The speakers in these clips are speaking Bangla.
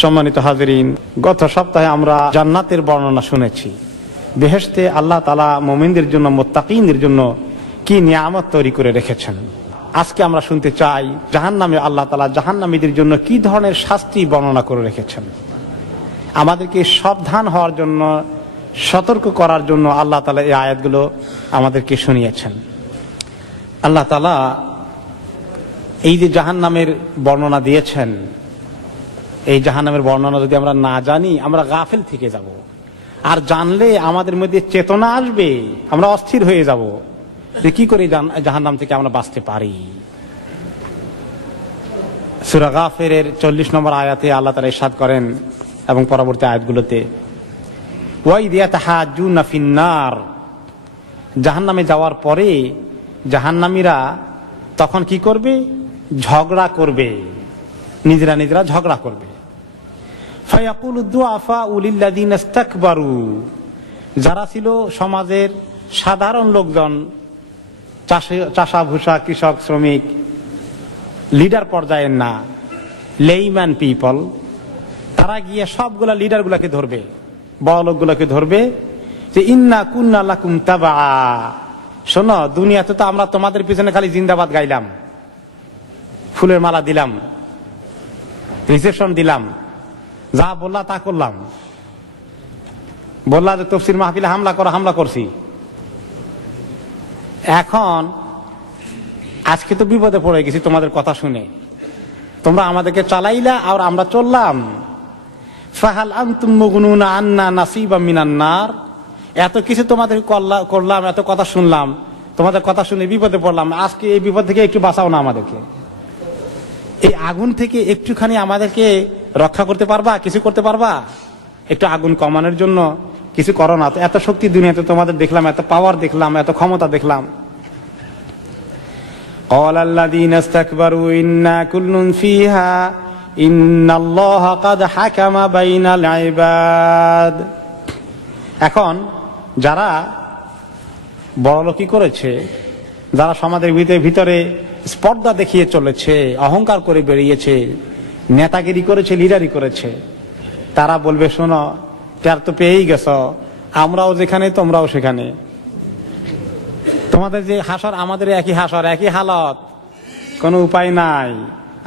সম্মানিত হাজিরিন, গত সপ্তাহে আমরা জান্নাতের বর্ণনা শুনেছি। বেহেশতে আল্লাহ তাআলা মুমিনদের জন্য, মুত্তাকিনদের জন্য কি নিয়ামত তৈরি করে রেখেছেন। আজকে আমরা শুনতে চাই জাহান্নামে আল্লাহ তাআলা জাহান্নামীদের জন্য কি ধরনের শাস্তি বর্ণনা করে রেখেছেন। আমাদেরকে সাবধান হওয়ার জন্য, সতর্ক করার জন্য আল্লাহ তাআলা এই আয়াতগুলো আমাদেরকে শুনিয়েছেন। আল্লাহ তাআলা এই যে জাহান্নামের বর্ণনা দিয়েছেন, এই জাহান্নামের বর্ণনা যদি আমরা না জানি, আমরা গাফিল থেকে যাব। আর জানলে আমাদের মধ্যে চেতনা আসবে, আমরা অস্থির হয়ে যাব যে কি করে জাহান্নাম থেকে আমরা বাঁচতে পারি। সূরা গাফিরের 40 নম্বর আয়াতে আল্লাহ তাআলা ইরশাদ করেন এবং পরবর্তী আয়াতগুলোতে, ওয়াইদ ইয়াতাহাজ্জুনা ফিন্নার, জাহান্নামে যাওয়ার পরে জাহান্নামীরা তখন কি করবে? ঝগড়া করবে, নিজেরা নিজেরা ঝগড়া করবে। ফায়াকুলু দুআফাউ লিল্লাযিনা ইসতাকবারু, যারা ছিল সমাজের সাধারণ লোকজন, চাষা ভুষা, কৃষক, শ্রমিক, লিডার পর্যায়ের না, লেইম্যান পিপল, তারা গিয়ে সবগুলা লিডারগুলোকে ধরবে, বড় লোকগুলোকে ধরবে যে ইন্না কুন্না লাকুম তাবা, শোনো দুনিয়াতে তো আমরা তোমাদের পিছনে খালি জিন্দাবাদ গাইলাম, ফুলের মালা দিলাম, রিসেপশন দিলাম, যা বললা তা করলাম, বললা যে তাফসীর মাহফিলে হামলা করো, হামলা করছি। এখন আজকে তো বিপদে পড়ে গেছি তোমাদের কথা শুনে, তোমরা আমাদেরকে চালাইলা আর আমরা চললাম। ফাহাল আনতুম মুগনুনা আন্না নাসিবাম মিনান নার, এত কিছু তোমাদের করলাম, এত কথা শুনলাম, তোমাদের কথা শুনে বিপদে পড়লাম, আজকে এই বিপদ থেকে একটু বাঁচাও না আমাদেরকে, এই আগুন থেকে একটুখানি আমাদেরকে রক্ষা করতে পারবা, কিছু করতে পারবা? একটু আগুন কমানোর জন্য কিছু করো না। এত শক্তি দুনিয়াতে তোমাদের দেখলাম, এত পাওয়ার দেখলাম, এত ক্ষমতা দেখলাম। ক্বালাল্লাযীনা ইসতাকবারু ইন্না কুল্লুন ফীহা ইন্নাল্লাহা ক্বাদ হাকামা বাইনাল ইবাদ। এখন যারা বড়লোকি করেছে, যারা সমাজের ভিতরে স্পর্ধা দেখিয়ে চলেছে, অহংকার করে বেরিয়েছে, নেতাগিরি করেছে, লিডারি করেছে, তারা বলবে শোনো, তার তো পেয়েই গেছ, আমরাও যেখানে তোমরাও সেখানে, তোমাদের যে হাসর আমাদের একই হাসর, একই হালত, কোনো উপায় নাই।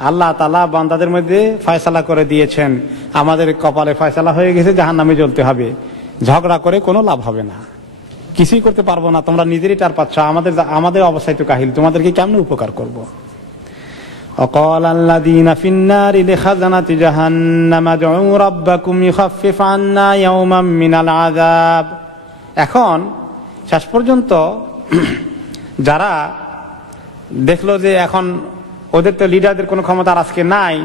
আল্লাহ তাআলা বান্দাদের মধ্যে ফয়সালা করে দিয়েছেন, আমাদের কপালে ফয়সালা হয়ে গেছে, জাহান্নামে জ্বলতে হবে, ঝগড়া করে কোনো লাভ হবে না, কিছুই করতে পারবো না, তোমরা নিজেরই টার পাচ্ছ, আমাদের অবস্থায় তো কাহিল, তোমাদেরকে কেমনে উপকার করবো। وقال الذين في النار لخزنة جهنم ادعوا ربكم يخفف عنا يوما من العذاب। এখন শেষ পর্যন্ত যারা দেখলো যে এখন ওদের তো লিডারদের কোনো ক্ষমতা আজকে নাই,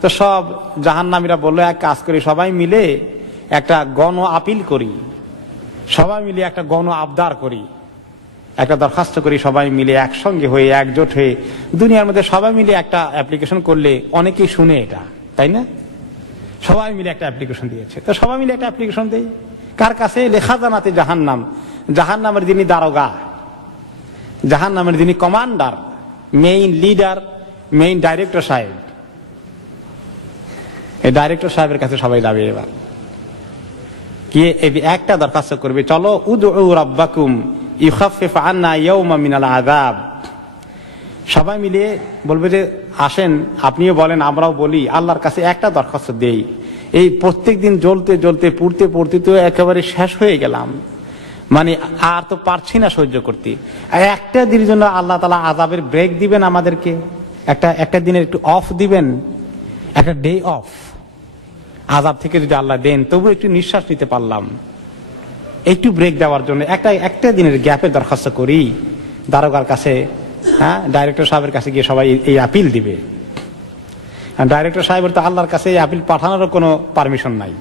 তো সব জাহান্নামীরা বললো এক কাজ করি, সবাই মিলে একটা গণ আপিল করি, সবাই মিলে একটা গণ আবদার করি, একটা দরখাস্ত করি, সবাই মিলে একসঙ্গে হয়ে একজোট হয়ে দুনিয়ার মধ্যে সবাই মিলে একটা অ্যাপ্লিকেশন করলে অনেকেই শুনে এটা, তাই না? সবাই মিলে একটা অ্যাপ্লিকেশন দিয়েছে, তো সবাই মিলে একটা অ্যাপ্লিকেশন দেই কার কাছে? লেখাজানাতে জাহান্নাম, জাহান্নামের যিনি দারোগা, জাহান্নামের যিনি commander, main leader, main director সাহেব, এই ডাইরেক্টর সাহেবের কাছে সবাই যাবে। এবার গিয়ে একটা দরখাস্ত করবে, চলো উদউ রাব্বাকুম ইউখাফফিফ আন্না ইয়াওমা মিনাল আযাব। সবাই মিলে বলবে যে আসেন, আপনিও বলেন আমরাও বলি, আল্লাহর কাছে একটা দরখাস্ত দেই, এই প্রত্যেক দিন জ্বলতে জ্বলতে পুড়তে পুড়তে তো একেবারে শেষ হয়ে গেলাম, মানে আর তো পারছি না সহ্য করতে, একটা দিনের জন্য আল্লাহ তাআলা আযাবের ব্রেক দিবেন আমাদেরকে, একটা দিনের একটু অফ দিবেন, একটা ডে অফ আযাব থেকে যদি আল্লাহ দেন, তবু একটু নিঃশ্বাস নিতে পারলাম, একটু ব্রেক দেওয়ার জন্য একটা দিনের গ্যাপে দরখাস্ত করি দারোগার কাছে। হ্যাঁ, ডাইরেক্টর সাহেবের কাছে গিয়ে সবাই এই আপিল দিবে। ডাইরেক্টর সাহেবের তো আল্লাহর কাছে এই আপিল পাঠানোরও কোনো পারমিশন নাই,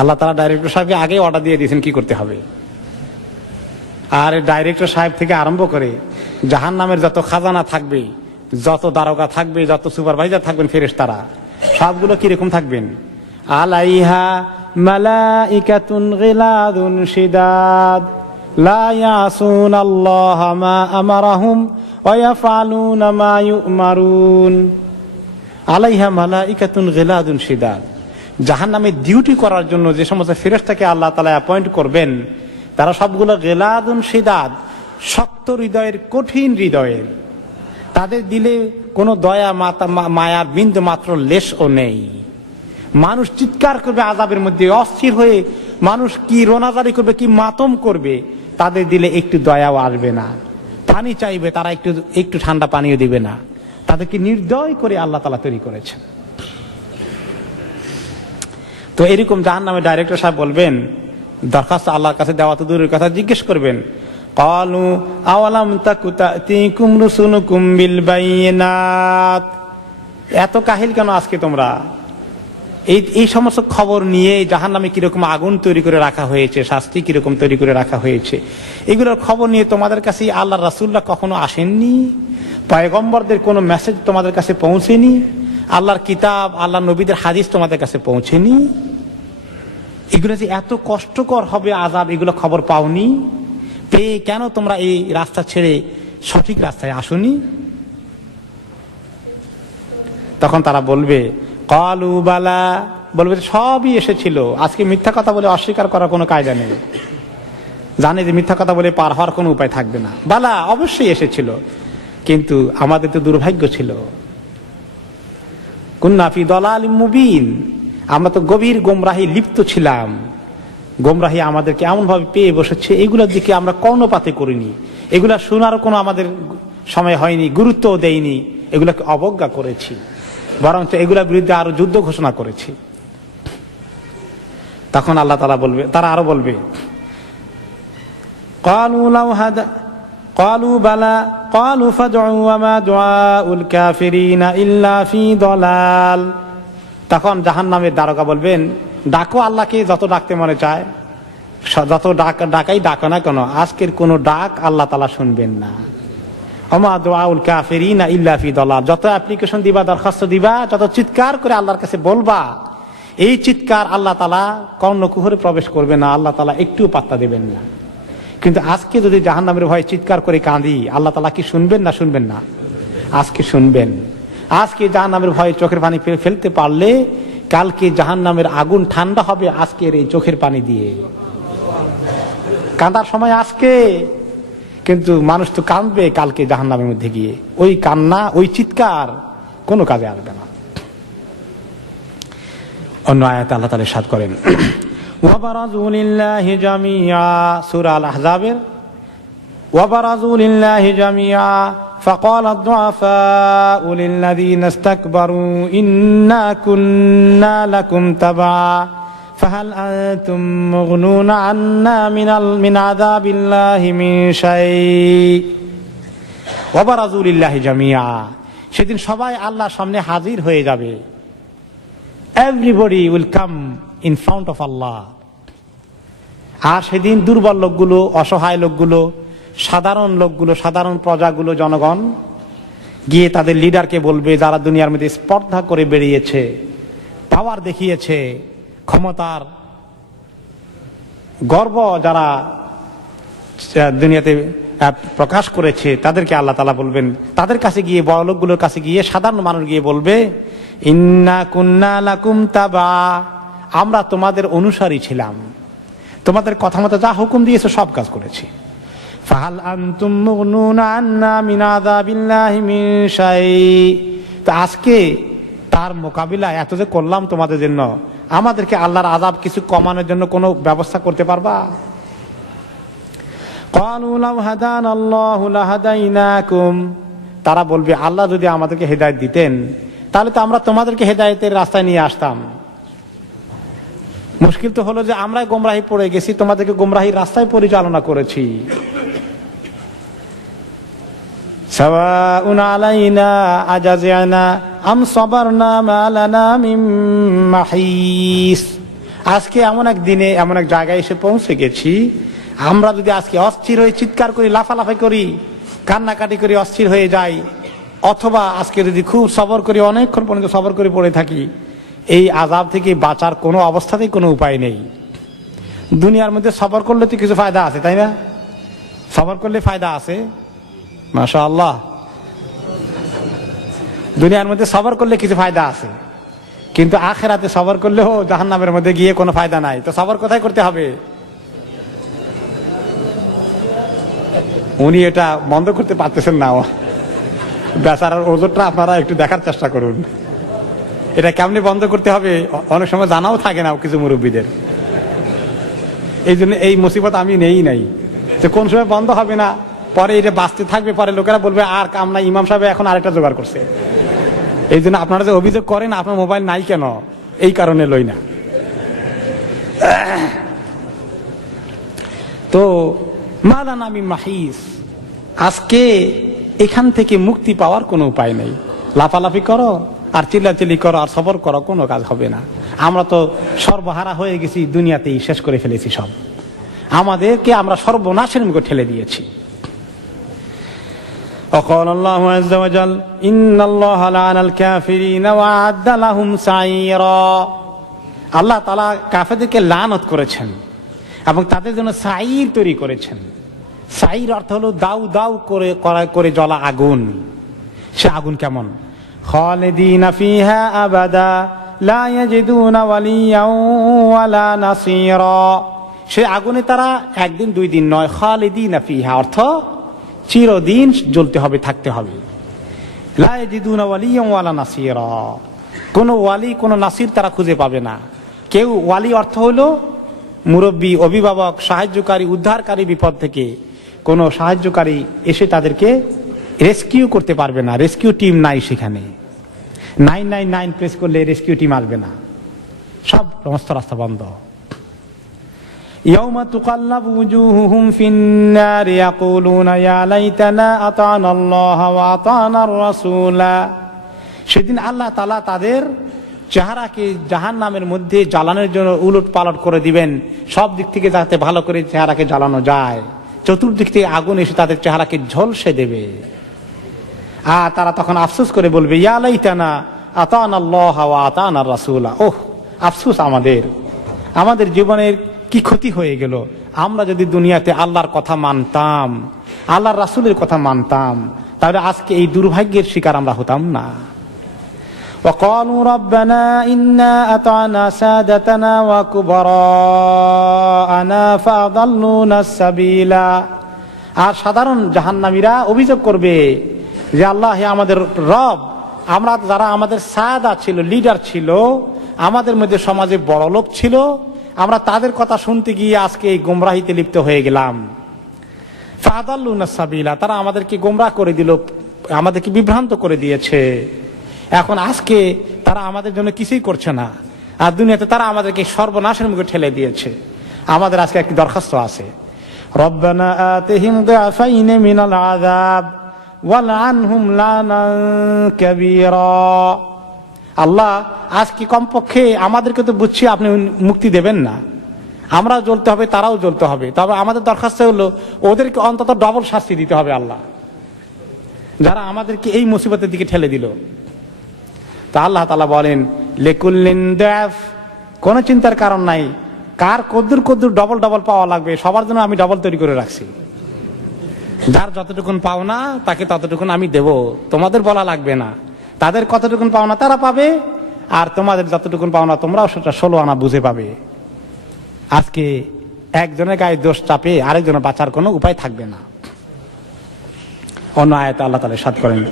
আল্লাহ তাআলা ডাইরেক্টর সাহেবকে আগে অর্ডার দিয়ে দিয়েছেন কি করতে হবে। আর ডাইরেক্টর সাহেব থেকে আরম্ভ করে জাহান্নামের যত খাজানা থাকবে, যত দারোগা থাকবে, যত সুপারভাইজার থাকবেন, ফেরেশতারা, সবগুলো কিরকম থাকবেন? আলাইহা মালাইকাতুন গিলাদুন শিদাদ লা ইয়াসুনাল্লাহা মা আমারাহুম ওয়া ইয়াফআলুনা মা ইউমারুন। আলাইহা মালাইকাতুন গিলাদুন শিদাদ, জাহান্নামে ডিউটি করার জন্য যে সমস্ত ফেরেশতাকে আল্লাহ তাআলা অ্যাপয়েন্ট করবেন, তারা সবগুলো গিলাদুন শিদাদ, শক্ত হৃদয়ের, কঠিন হৃদয়ের। তাদের দিলে কোনো দয়া মায়ার বিন্দু মাত্র লেশও নেই। মানুষ চিৎকার করবে আযাবের মধ্যে, অস্থির হয়ে মানুষ কি রোনাজারি করবে, কি মাতম করবে, তাদের দিলে একটু দয়াও আসবে না। পানি চাইবে, তারা একটু ঠান্ডা পানিও দিবে না। তাদেরকে নির্দয় করে আল্লাহ তাআলা তৈরি করেছেন। তো এরকম জাহান্নামে ডাইরেক্টর সাহেব বলবেন, দরখাস্ত আল্লাহর কাছে দেওয়া তো দূরের কথা, জিজ্ঞেস করবেন, ক্বালু আওয়ালাম তাকু তা'তিকুম রুসুলুকুম বিল বাইয়িনাত, এত কাহিল কেন আজকে তোমরা? এই সমস্ত খবর নিয়ে জাহান্নামে কিরকম আগুন তৈরি করে রাখা হয়েছে, শাস্তি কিরকম তৈরি করে রাখা হয়েছে, এগুলোর খবর নিয়ে তোমাদের কাছে আল্লাহর রাসূলরা কখনো আসেননি? পয়গম্বরদের কোনো মেসেজ তোমাদের কাছে পৌঁছেনি? আল্লাহর কিতাব, আল্লাহ নবীদের হাদিস তোমাদের কাছে পৌঁছেনি? এগুলো যে এত কষ্টকর হবে আযাব, এগুলো খবর পাওনি? পেয়ে কেন তোমরা এই রাস্তা ছেড়ে সঠিক রাস্তায় আসোনি? তখন তারা বলবে, ক্বালু বালা, বলবে সবই এসেছিল। আজকে মিথ্যা কথা বলে অস্বীকার করার কোনো কায়দা নেই, জানে যে মিথ্যা কথা বলে পার হওয়ার কোনো উপায় থাকবে না। বালা, অবশ্যই এসেছিল, কিন্তু আমাদের তো দুর্ভাগ্য ছিল। কুন্না ফি দালালিম মুবিন, আমরা তো গভীর গোমরাহি লিপ্ত ছিলাম। গোমরাহি আমাদেরকে এমন ভাবে পেয়ে বসেছে, এগুলোর দিকে আমরা কর্ণপাতে করিনি, এগুলা শোনারও কোনো আমাদের সময় হয়নি, গুরুত্বও দেইনি, এগুলাকে অবজ্ঞা করেছি, বরঞ্চ এগুলোর বিরুদ্ধে আরো যুদ্ধ ঘোষণা করেছি। তখন আল্লাহ তাআলা বলবে, তারা আরো বলবে, ক্বালু বালা ক্বালু ফাদউ ওয়া মা দুআউল কাফিরিনা ইল্লা ফি দালাল। তখন জাহান্নামের দারোগা বলবেন, ডাকো আল্লাহকে, যত ডাকতে মনে চায়, যত ডাকাই ডাকো না কেন, আজকের কোন ডাক আল্লাহ তাআলা শুনবেন না। ওমা দুআউল কাফিরিনা ইল্লা ফি দালাল, যত অ্যাপ্লিকেশন দিবা, দরখাস্ত দিবা, যত চিৎকার করে আল্লাহর কাছে বলবা, এই চিৎকার আল্লাহ তাআলা কর্ণকুহরে প্রবেশ করবে না, আল্লাহ তাআলা একটু পাত্তা দেবেন না। কিন্তু আজকে যদি জাহান্নামের ভয়ে চিৎকার করে কাঁদি, আল্লাহ তাআলা কি শুনবেন না শুনবেন না? আজকে শুনবেন। আজকে জাহান্নামের ভয়ে চোখের পানি ফেলতে পারলে, কালকে জাহান্নামের আগুন ঠান্ডা হবে আজকের এই চোখের পানি দিয়ে। কাঁদার সময় আজকে, কিন্তু মানুষ তো কাঁদবে কালকে জাহান্নামের মধ্যে গিয়ে। ওই কান্না, ওই চিৎকার কোনো কাজে আসবে না। অন্য আয়াতে আল্লাহ তাআলা ইরশাদ করেন, ওয়াবারাজু লিল্লাহি জামিআ, সূরা আল আহজাবের, ওয়াবারাজু লিল্লাহি জামিআ ফাকালা আদ-দুআফাউ লিল্লাযীনা ইসতাকবারু ইন্না কুন্না লাকুম তাবা ফাহাল আনতুম মুগনুনা আন্না মিন আযাবিল্লাহি মিন শাই। ওয়াবারাজু লিল্লাহি জামিআ, সেদিন সবাই আল্লাহর সামনে হাজির হয়ে যাবে। Everybody will come in front of Allah. আর সেদিন দুর্বল লোকগুলো, অসহায় লোকগুলো, সাধারণ লোকগুলো, সাধারণ প্রজাগুলো, জনগণ গিয়ে তাদের লিডারকে বলবে, যারা দুনিয়ার মধ্যে স্পর্ধা করে বেরিয়েছে, পাওয়ার দেখিয়েছে, ক্ষমতার গর্ব যারা দুনিয়াতে প্রকাশ করেছে, তাদেরকে আল্লাহ তাআলা বলবেন, তাদের কাছে গিয়ে, বড় লোকগুলোর কাছে গিয়ে সাধারণ মানুষ গিয়ে বলবে, ইন্না কুন্না লাকুম তাবা, আমরা তোমাদের অনুসারী ছিলাম, তোমাদের কথা মতো যা হুকুম দিয়েছে সব কাজ করেছি। ফাহাল আনতুম মুগনুনা আন্না মিন আযাবিল্লাহি মিন শাই, তো আজকে তার মোকাবিলা এত যে করলাম তোমাদের জন্য, আমাদেরকে আল্লাহর আযাব কিছু কমানোর জন্য কোনো ব্যবস্থা করতে পারবা? ক্বালু লাউ হাদানাল্লাহু লাহাদাইনাকুম, তারা বলবে, আল্লাহ যদি আমাদেরকে হেদায়েত দিতেন তাহলে তো আমরা তোমাদেরকে হেদায়েতের রাস্তায় নিয়ে আসতাম। মুশকিল তো হলো যে আমরা গোমরাহি পড়ে গেছি, তোমাদেরকে গোমরাহির রাস্তায় পরিচালনা করেছি। সাওয়াউন আলাইনা আজাযনা আম সাবারনা মা লানা মিন মাহিস, আজকে এমন এক দিনে, এমন এক জায়গায় এসে পৌঁছে গেছি, আমরা যদি আজকে অস্থির হয়ে চিৎকার করি, লাফালাফি করি, কান্নাকাটি করি, অস্থির হয়ে যাই, অথবা আজকে যদি খুব সবর করি, অনেকক্ষণ পর্যন্ত সবর করে পড়ে থাকি, এই আযাব থেকে বাঁচার কোনো অবস্থাতেই কোনো উপায় নেই। দুনিয়ার মধ্যে সবর করলে তো কিছু ফায়দা আছে, তাই না? সবর করলে ফায়দা আছে, মাশাআল্লাহ। দুনিয়ার মধ্যে সবর করলে কিছু ফায়দা আছে, কিন্তু আখিরাতে সবর করলেও জাহান্নামের মধ্যে গিয়ে কোনো ফায়দা নাই। তো সবর কোথায় করতে হবে? উনি এটা বন্ধ করতে পারতেছেন না। বেচারার ওজনটা আপনারা একটু দেখার চেষ্টা করুন, এটা কেমনি বন্ধ করতে হবে অনেক সময় জানাও থাকে না কিছু মুরব্বীদের। এই জন্য এই মুসিবত আমি নেই নাই যে কোন সময় বন্ধ হবে না, পরে এটা বাঁচতে থাকবে, পরে লোকেরা বলবে আর কাম নাই, ইমাম সাহেব এখন আরেকটা জোগাড় করছে। এই জন্য আপনারা যে অভিযোগ করেন আপনার মোবাইল নাই কেন, এই কারণে লই না। তো মাদান আমি মাহিস, আজকে এখান থেকে মুক্তি পাওয়ার কোনো উপায় নেই। লাফালাফি করো আর চিল্লাচিল্লি করো আর সবর করো, কোনো কাজ হবে না। আমরা তো সর্বহারা হয়ে গেছি, দুনিয়াতেই শেষ করে ফেলেছি সব। আমাদেরকে আমরা সর্বনাশের মুখে ঠেলে দিয়েছি। وقال الله عز وجل إن الله لعن الكافرين وأعد لهم سعيرا। আল্লাহ তাআলা কাফেরদেরকে লানত করেছেন এবং তাদের জন্য সাইর তৈরি করেছেন। সাইর অর্থ হলো দাউ দাউ করে করে জ্বলা আগুন। সে আগুন কেমন? খালিদিনা ফিহা আবাদা লা ইয়াজিদুনা ওয়ালিয়াও ওয়ালা নাসীরা। সে আগুনে তারা একদিন দুই দিন নয়, খালিদিনা ফিহা অর্থ চিরদিন জ্বলতে হবে, থাকতে হবে। লা ইয়াজিদুনা ওয়ালিয়াও ওয়ালা নাসীরা, কোন ওয়ালি কোন নাসির তারা খুঁজে পাবে না। কেউ ওয়ালি অর্থ হলো মুরব্বী, অভিভাবক, সাহায্যকারী, উদ্ধারকারী, বিপদ থেকে কোন সাহায্যকারী এসে তাদেরকে রেস্কিউ করতে পারবে না। রেস্কিউ টিম নাই সেখানে। 999 প্রেস করলে রেস্কিউ টিম আসবে না, সব সমস্ত রাস্তা বন্ধ। ইয়াউমা তুকাল্লাবু ওয়ুজুহুহুম ফিন-নারি ইয়াকুলুনা ইয়া লাইতানা আতা'না আল্লাহ ওয়া আতা'না আর-রাসূলা। সেদিন আল্লাহ তাআলা তাদের চেহারাকে জাহান্নামের মধ্যে জ্বালানোর জন্য উলট পালট করে দিবেন, সব দিক থেকে যাতে ভালো করে চেহারাকে জ্বালানো যায়। চতুর্দিক থেকে আগুন এসে তাদের চেহারাকে ঝলসে দেবে। আর তারা তখন আফসোস করে বলবে ইয়া লাইতানা আতা'না আল্লাহ ওয়া আতা'না আর-রাসূলা। ওহ আফসোস আমাদের জীবনের কি ক্ষতি হয়ে গেল। আমরা যদি দুনিয়াতে আল্লাহর কথা মানতাম, আল্লাহর রাসূলের কথা মানতাম, তাহলে আজকে এই দুর্ভাগ্যের শিকার আমরা হতাম না। وقالوا ربنا إنا أطعنا سادتنا وكبراءنا فأضلونا السبيل। আর সাধারণ জাহান্নামীরা অভিযোগ করবে যে আল্লাহ হে আমাদের রব, আমরা যারা আমাদের সাদা ছিল, লিডার ছিল, আমাদের মধ্যে সমাজে বড় লোক ছিল, আমরা তাদের কথা শুনতে গিয়ে আজকে এই গোমরাহিতে লিপ্ত হয়ে গেলাম। ফাদাল্লুনা সাবিলা, তারা আমাদেরকে গোমরাহ করে দিল, আমাদেরকে বিভ্রান্ত করে দিয়েছে। এখন আজকে তারা আমাদের জন্য কিছুই করছে না, আর দুনিয়াতে তারা আমাদেরকে সর্বনাশের মুখে ঠেলে দিয়েছে। আমাদের আজকে একটি দরখাস্ত আছে, রব্বানা আতিহিম দিআফাইন মিনাল আযাব ওয়ালআনহুম লানান কাবীরা। আল্লাহ আজকে কমপক্ষে আমাদেরকে তো বুঝছি আপনি মুক্তি দেবেন না, আমরাও জ্বলতে হবে তারাও জ্বলতে হবে, তবে আমাদের দরখাস্ত হলো ওদেরকে অন্তত ডবল শাস্তি দিতে হবে আল্লাহ, যারা আমাদেরকে এই মুসিবতের দিকে ঠেলে দিল। তা আল্লাহ তাআলা বলেন লিকুল্লিন দাফ, কোনো চিন্তার কারণ নাই, কার কদ্দুর কদ্দুর ডবল ডবল পাওয়া লাগবে সবার জন্য আমি ডবল তৈরি করে রাখছি। যার যতটুকুন পাওনা তাকে ততটুকুন আমি দেব, তোমাদের বলা লাগবে না। তাদের কতটুকুন পাওনা তারা পাবে, আর তোমাদের যতটুকুন পাওনা তোমরাও সেটা 16 আনা বুঝে পাবে। আজকে একজনের গায়ে দোষ চাপে আরেকজনের বাঁচার কোনো উপায় থাকবে না। অন্য আয়াতে আল্লাহ তাআলা ইরশাদ করেন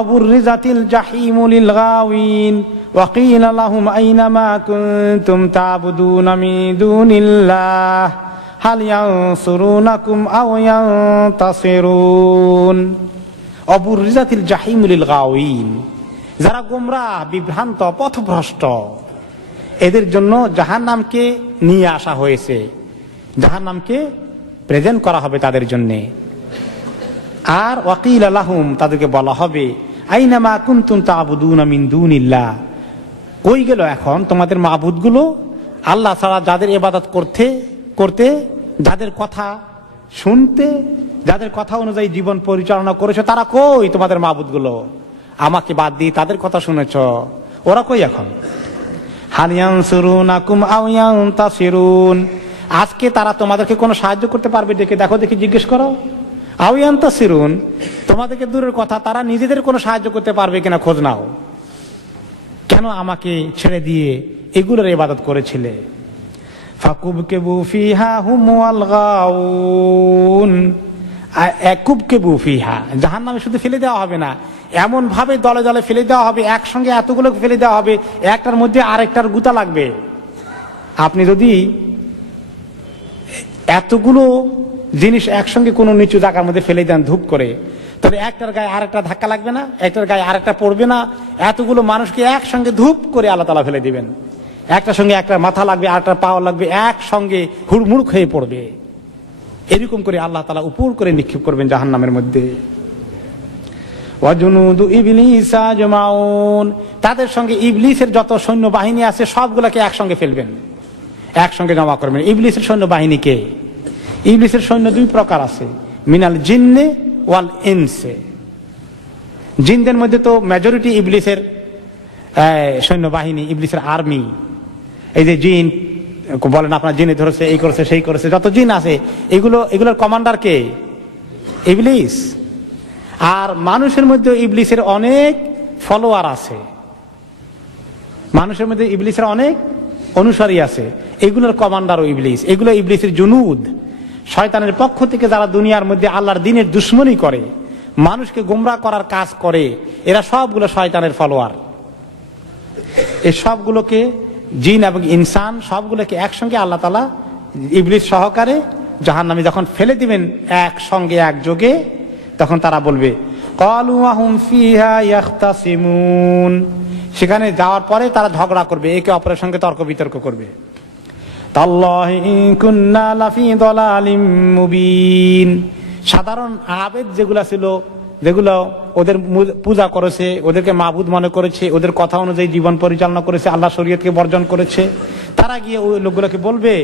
অবুররিজাতিল জাহিমু লিল গাওয়িন ওয়া কিলা লাহুম আইনা মা কুনতুম তা'বুদুনা মিন দুনিল্লাহ হাল ইয়ানসুরুনাকুম আও ইয়ানতাসিরুন। অবুররিজাতিল জাহিমু লিল গাওয়িন, যারা গোমরাহ, বিভ্রান্ত, পথভ্রষ্ট, এদের জন্য জাহান্নামকে নিয়ে আসা হয়েছে, জাহান্নামকে প্রেজেন্ট করা হবে তাদের জন্যে। আর ওয়াকিলা লাহুম, তাদেরকে বলা হবে আইনা মা কুনতুম তা'বুদুনা মিন দুনিল্লাহ, কই গেল এখন তোমাদের মাবুদগুলো, আল্লাহ ছাড়া যাদের ইবাদত করতে, যাদের কথা শুনতে, যাদের কথা অনুযায়ী জীবন পরিচালনা করেছো, তারা কই তোমাদের মাবুদগুলো? আমাকে বাদ দিয়ে তাদের কথা শুনেছ, ওরা কই এখন? হাল ইয়ানসুরুনাকুম আও ইয়ানতাসিরুন, আজকে তারা তোমাদেরকে কোনো সাহায্য করতে পারবে? ডেকে দেখো, দেখি, জিজ্ঞেস করো। আও ইয়ানতাসিরুন, তোমাদেরকে দূরের কথা, তারা নিজেদের কোনো সাহায্য করতে পারবে কিনা খোঁজ নাও। কেন আমাকে ছেড়ে দিয়ে এগুলোর ইবাদত করেছিলে? ফাকুবকিবু ফিহা হুম ওয়াল গাউন, কুবকিবু ফিহা, জাহান্নামে শুধু ফেলে দেওয়া হবে না, এমন ভাবে দলে দলে ফেলে দেওয়া হবে, একসঙ্গে এতগুলো ফেলে দেওয়া হবে, একটার মধ্যে আরেকটার গুতা লাগবে। আপনি যদি এতগুলো জিনিস একসঙ্গে কোনো নিচু জায়গার মধ্যে ফেলে দেন ধূপ করে, তবে একটার গায়ে আরেকটা ধাক্কা লাগবে না, একটার গায়ে আরেকটা পড়বে না। এতগুলো মানুষকে একসঙ্গে ধূপ করে আল্লাহ তাআলা ফেলে দিবেন, একটার সঙ্গে একটা মাথা লাগবে, আরেকটা পাও লাগবে, একসঙ্গে হুড়মুড় হয়ে পড়বে। এরকম করে আল্লাহ তাআলা উপর করে নিক্ষেপ করবেন জাহান্নামের মধ্যে। ওয়াজুনুদু ইবলিস আজমাউন, তাদের সঙ্গে ইবলিসের যত সৈন্য বাহিনী আছে সবগুলোকে একসঙ্গে ফেলবেন, একসঙ্গে জমা করবেন। ইবলিসের সৈন্য বাহিনীকে, ইবলিসের সৈন্য দুই প্রকার আছে, মিনাল জিন্নে ওয়াল ইনসে। জিনদের মধ্যে তো মেজরিটি ইবলিসের সৈন্য বাহিনী, ইবলিসের আর্মি। এই যে জিন বলেন আপনার জিনে ধরেছে, এই করেছে সেই করেছে, যত জিন আছে এগুলোর কমান্ডার কে? ইবলিস। আর মানুষের মধ্যে ইবলিসের অনেক ফলোয়ার আছে, মানুষের মধ্যে ইবলিসের অনেক অনুসারী আছে, এগুলোর কমান্ডারও ইবলিস। এগুলো ইবলিসের জুনুদ, শয়তানের পক্ষ থেকে যারা দুনিয়ার মধ্যে আল্লাহর দ্বীনের দুশমনি করে, মানুষকে গোমরাহ করার কাজ করে, এরা সবগুলো শয়তানের ফলোয়ার। এই সবগুলোকে, জিন এবং ইনসান সবগুলোকে একসঙ্গে আল্লাহ তাআলা ইবলিস সহকারে জাহান্নামে যখন ফেলে দিবেন একসঙ্গে একযোগে, তখন তারা বলবে ক্বালু ওয়া হুম ফিহা ইয়াখতাসিমুন, সেখানে যাওয়ার পরে তারা ঝগড়া করবে, একে অপরের সঙ্গে তর্ক বিতর্ক করবে। তাল্লাহি ইন কুন্না লাফি দালালিম মুবিন, সাধারণ আবেদ যেগুলো ছিল, যেগুলো ওদের পূজা করেছে, ওদেরকে মাবুদ মনে করেছে, ওদের কথা অনুযায়ী জীবন পরিচালনা করেছে, আল্লাহ শরীয়তকে বর্জন করেছে, তারা গিয়ে ওই লোকগুলোকে বলবে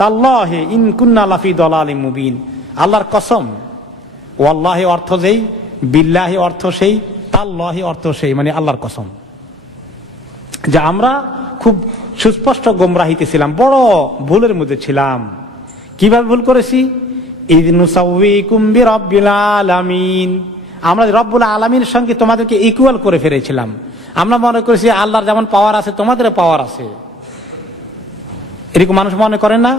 তাল্লাহি ইন কুন্না লাফি দালালিম মুবিন, আল্লাহর কসম, ওয়াল্লাহি অর্থ যেই, বিল্লাহি অর্থ সেই, তাল্লাহি অর্থ সেই, মানে আল্লাহর কসম, যে আমরা খুব সুস্পষ্ট গোমরাহিতে ছিলাম, বড় ভুলের মধ্যে ছিলাম। কিভাবে ভুল করেছি? ইয নুসাউইকুম বিরাব্বিল আলামিন, আমরা রব্বুল আলামিনের সঙ্গে তোমাদেরকে ইকুয়াল করে ফেলেছিলাম। আমরা মনে করেছি আল্লাহর যেমন পাওয়ার আছে তোমাদেরও পাওয়ার আছে। এরকম মানুষ মনে করে না?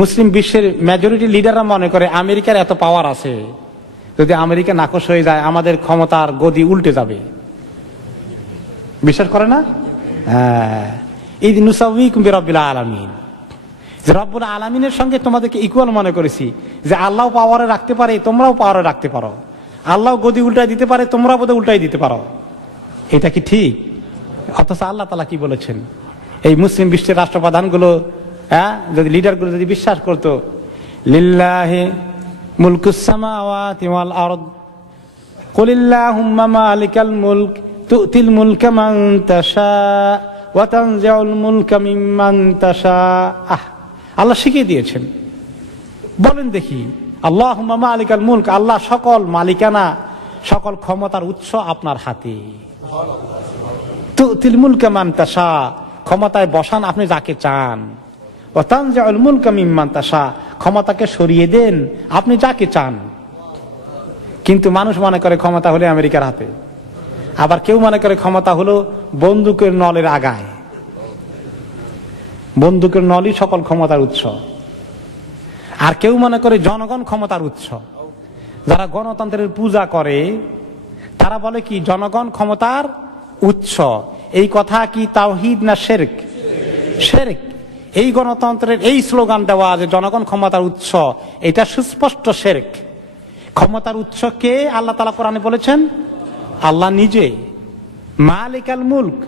মুসলিম বিশ্বের মেজরিটি লিডাররা মনে করে আমেরিকার এত পাওয়ার আছে, যদি আমেরিকা নাকশ হয়ে যায় আমাদের ক্ষমতার গদি উল্টে যাবে। বিশ্বাস করে না? ইয নুসাউইকুম বিরাব্বিল আলামিন, যে রব্বুল আলামিনের সঙ্গে তোমাদেরকে ইকুয়াল মনে করেছি, যে আল্লাহ পাওয়ারে রাখতে পারে তোমরাও পাওয়ারে রাখতে পারো, আল্লাহ গদি উল্টাই দিতে পারে তোমরা বোধহয় উল্টাই দিতে পারো। এটা কি ঠিক? অথচ আল্লাহ তাআলা কি বলেছেন? এই মুসলিম বিশ্বের রাষ্ট্রপ্রধানগুলো, যদি লিডারগুলো যদি বিশ্বাস করতো লিল্লাহি মুলকুস সামাওয়াতি ওয়াল আরদ কুলিল্লাহুম্মা মালিকাল মুলক তু'তিল মুলকা মান তাশা ওয়া তানজিউল মুলকা মিম্মান তাশা। আল্লাহ শিখিয়ে দিয়েছেন, বলেন দেখি, আল্লাহুম্মা মালিকাল মুলক, আল্লাহ সকল মালিকানা, সকল ক্ষমতার উৎস আপনার হাতে। তু'তিল মুলকা মান তাশা, ক্ষমতায় বসান আপনি যাকে চান। ওয়া তানজিউল মুলকা মিম্মান তাশা, ক্ষমতাকে সরিয়ে দেন আপনি যাকে চান। কিন্তু মানুষ মনে করে ক্ষমতা হলে আমেরিকার হাতে, আবার কেউ মনে করে ক্ষমতা হলো বন্দুকের নলের আগায়, বন্দুকের নলই সকল ক্ষমতার উৎস। আর কেউ মনে করে জনগণ ক্ষমতার উৎস। যারা গণতন্ত্রের পূজা করে তারা বলে কি জনগণ ক্ষমতার উৎস। এই কথা কি তাওহীদ না শিরক? শিরক। এই গণতন্ত্রের এই স্লোগান দেওয়া যে জনগণ ক্ষমতার উৎস, এটা সুস্পষ্ট শিরক। ক্ষমতার উৎস কে? আল্লাহ তাআলা কোরআনে বলেছেন আল্লাহ নিজে। মালিকাল মুলক,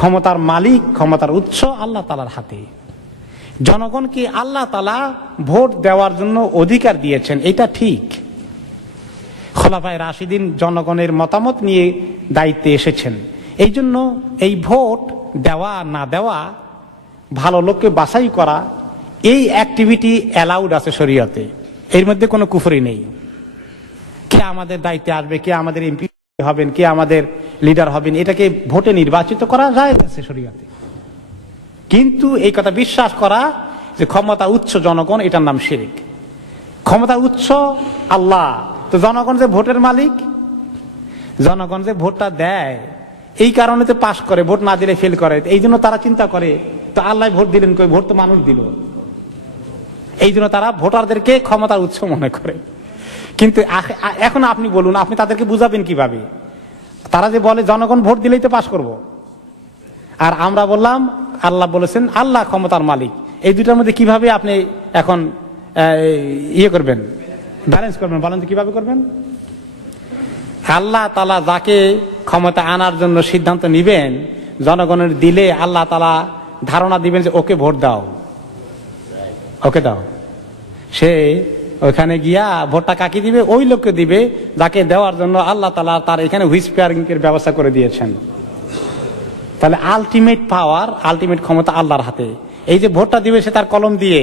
ক্ষমতার মালিক, ক্ষমতার উৎস আল্লাহ তাআলার হাতে। জনগণকে আল্লাহ তাআলা ভোট দেওয়ার জন্য অধিকার দিয়েছেন, এটা ঠিক। খোলাফায়ে রাশিদিন জনগণের মতামত নিয়ে দায়িত্বে এসেছেন, এই জন্য এই ভোট দেওয়া না দেওয়া, ভালো লোককে বাছাই করা, এই অ্যাক্টিভিটি অ্যালাউড আছে শরীয়তে। এর মধ্যে কোনো কুফরি নেই। কে আমাদের দায়িত্বে আসবে, কে আমাদের এমপি হবেন, কে আমাদের লিডার হবেন, এটাকে ভোটে নির্বাচিত করা যায় আছে শরীয়তে। কিন্তু এই কথা বিশ্বাস করা যে ক্ষমতার উৎস জনগণ, এটার নাম শিরক। ক্ষমতার উৎস আল্লাহ, তো জনগণ যে ভোটের মালিক, জনগণ যে ভোটটা দেয়, এই কারণে তো পাশ করে, ভোট না দিলে ফেল করে। এই জন্য তারা চিন্তা করে তো আল্লাহ ভোট দিলেন কই, ভোট তো মানুষ দিল। এই জন্য তারা ভোটারদেরকে ক্ষমতার উৎস মনে করে। কিন্তু এখন আপনি বলুন, আপনি তাদেরকে বুঝাবেন কিভাবে? তারা যে বলে জনগণ ভোট দিলেই তো পাশ করব, আর আমরা বললাম আল্লাহ বলেছেন আল্লাহ ক্ষমতার মালিক। এই দুটার মধ্যে কিভাবে আপনি এখন ইয়ে করবেন, ব্যালেন্স করবেন? বলেন তো কিভাবে করবেন? আল্লাহ তাআলা যাকে ক্ষমতা আনার জন্য সিদ্ধান্ত নিবেন, জনগণের দিলে আল্লাহ তাআলা ধারণা দিবেন যে ওকে ভোট দাও, ওকে দাও। সে ওখানে গিয়া ভোটটা কাকে দিবে? ওই লোককে দিবে যাকে দেওয়ার জন্য আল্লাহ তাআলা তার এখানে হুইসপিয়ারিং এর ব্যবস্থা করে দিয়েছেন। তাহলে আলটিমেট পাওয়ার, আলটিমেট ক্ষমতা আল্লাহর হাতে। এই যে ভোটটা দিবে সে তার কলম দিয়ে,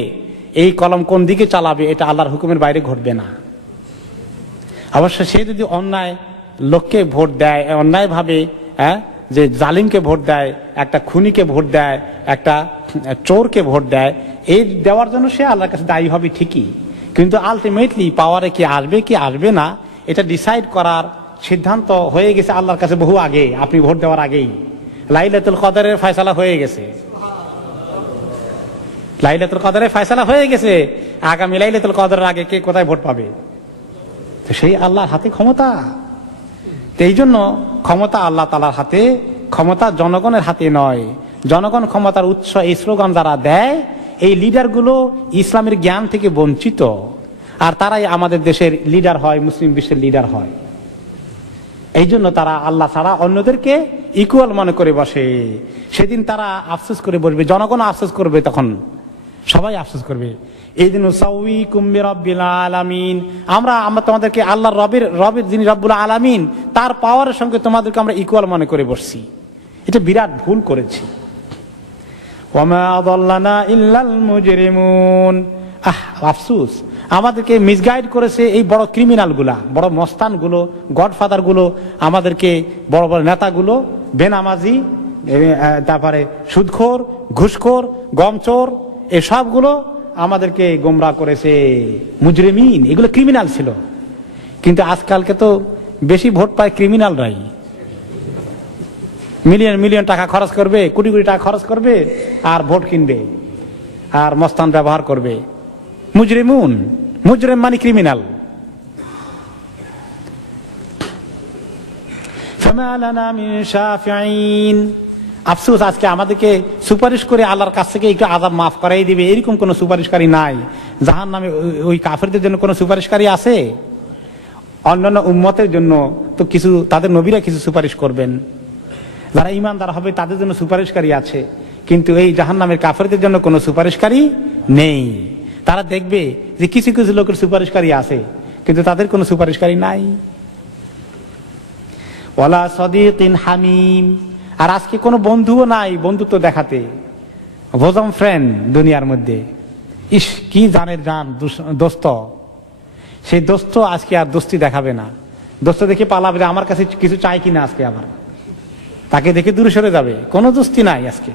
এই কলম কোন দিকে চালাবে এটা আল্লাহর হুকুমের বাইরে ঘটবে না। অবশ্য সে যদি অন্যায় লোককে ভোট দেয়, অন্যায় ভাবে যে জালিমকে ভোট দেয়, একটা খুনিকে ভোট দেয়, একটা চোরকে ভোট দেয়, এই দেওয়ার জন্য সে আল্লাহর কাছে দায়ী হবে ঠিকই, কিন্তু আলটিমেটলি পাওয়ারে কি আসবে না এটা ডিসাইড করার সিদ্ধান্ত হয়ে গেছে আল্লাহর কাছে বহু আগে। আপনি ভোট দেওয়ার আগেই লাইলাতুল কদরের ফয়সালা হয়ে গেছে। লাইলাতুল কদরের ফয়সালা হয়ে গেছে, আগামী লাইলাতুল কদরের আগে কে কোথায় ভোট পাবে। তো সেই আল্লাহর হাতে ক্ষমতা। এই জন্য ক্ষমতা আল্লাহ তাআলার হাতে, ক্ষমতা জনগণের হাতে নয়। জনগণ ক্ষমতার উৎস, এই স্লোগান যারা দেয়, এই লিডারগুলো ইসলামের জ্ঞান থেকে বঞ্চিত, আর তারাই আমাদের দেশের লিডার হয়, মুসলিম বিশ্বের লিডার হয়। এই জন্য তারা আল্লাহ ছাড়া অন্যদেরকে ইকুয়াল মনে করে বসে। সেদিন তারা আফসোস করে বসবে, জনগণ আফসোস করবে, তখন সবাই আফসোস করবে। এই দিন উসাউইকুম বিরাব্বিল আলামিন, আমরা তোমাদেরকে আল্লাহর রবের যিনি রব্বুল আলামিন তার পাওয়ারের সঙ্গে তোমাদেরকে আমরা ইকুয়াল মনে করে বসছি। এটা বিরাট ভুল করেছি। ওয়ামা আযাল্লানা ইল্লাল মুজরিমুন, আফসোস, আমাদেরকে মিসগাইড করেছে এই বড় ক্রিমিনাল গুলা, বড় মস্তান গুলো, গডফাদার গুলো, আমাদেরকে বড় বড় নেতাগুলো, বেনামাজি, তারপরে সুদখোর, ঘুষখোর, গমচোর, এসবগুলো আমাদেরকে গোমরাহ করেছে। মুজরিমিন, এগুলো ক্রিমিনাল ছিল। কিন্তু আজকালকে তো বেশি ভোট পায় ক্রিমিনালরাই। মিলিয়ন মিলিয়ন টাকা খরচ করবে, কোটি কোটি টাকা খরচ করবে, আর ভোট কিনবে, আর মস্তান ব্যবহার করবে। মুজরিমুন, মুজরিম মানে ক্রিমিনাল। ফামা লানা মিন শাফিঈন, আফসোস, আজকে আমাদেরকে সুপারিশ করে আল্লাহর কাছ থেকে একটু আযাব মাফ করাই দিবে এরকম কোন সুপারিশকারী নাই। জাহান্নামে ওই কাফেরদের জন্য কোন সুপারিশকারী আছে? অন্যান্য উম্মতের জন্য তো কিছু, তাদের নবীরা কিছু সুপারিশ করবেন, যারা ঈমানদার হবে তাদের জন্য সুপারিশকারী আছে, কিন্তু এই জাহান্নামের কাফেরদের জন্য কোনো সুপারিশকারী নেই। তারা দেখবে যে কিছু কিছু লোকের সুপারিশকারী আছে, কিন্তু তাদের কোনো সুপারিশকারী নাই। ওয়ালা সাদীকিন হামিম, আর আজকে কোনো বন্ধুও নাই বন্ধুত্ব দেখাতে, বোজম ফ্রেন্ড দুনিয়ার মধ্যে। ইস, কি জানের জান দোস্ত, সেই দোস্ত আজকে আর দোস্তি দেখাবে না। দোস্ত দেখে পালাবে, আমার কাছে কিছু চাই কিনা আজকে, আবার তাকে দেখে দূরে সরে যাবে। কোনো দোস্তি নাই আজকে।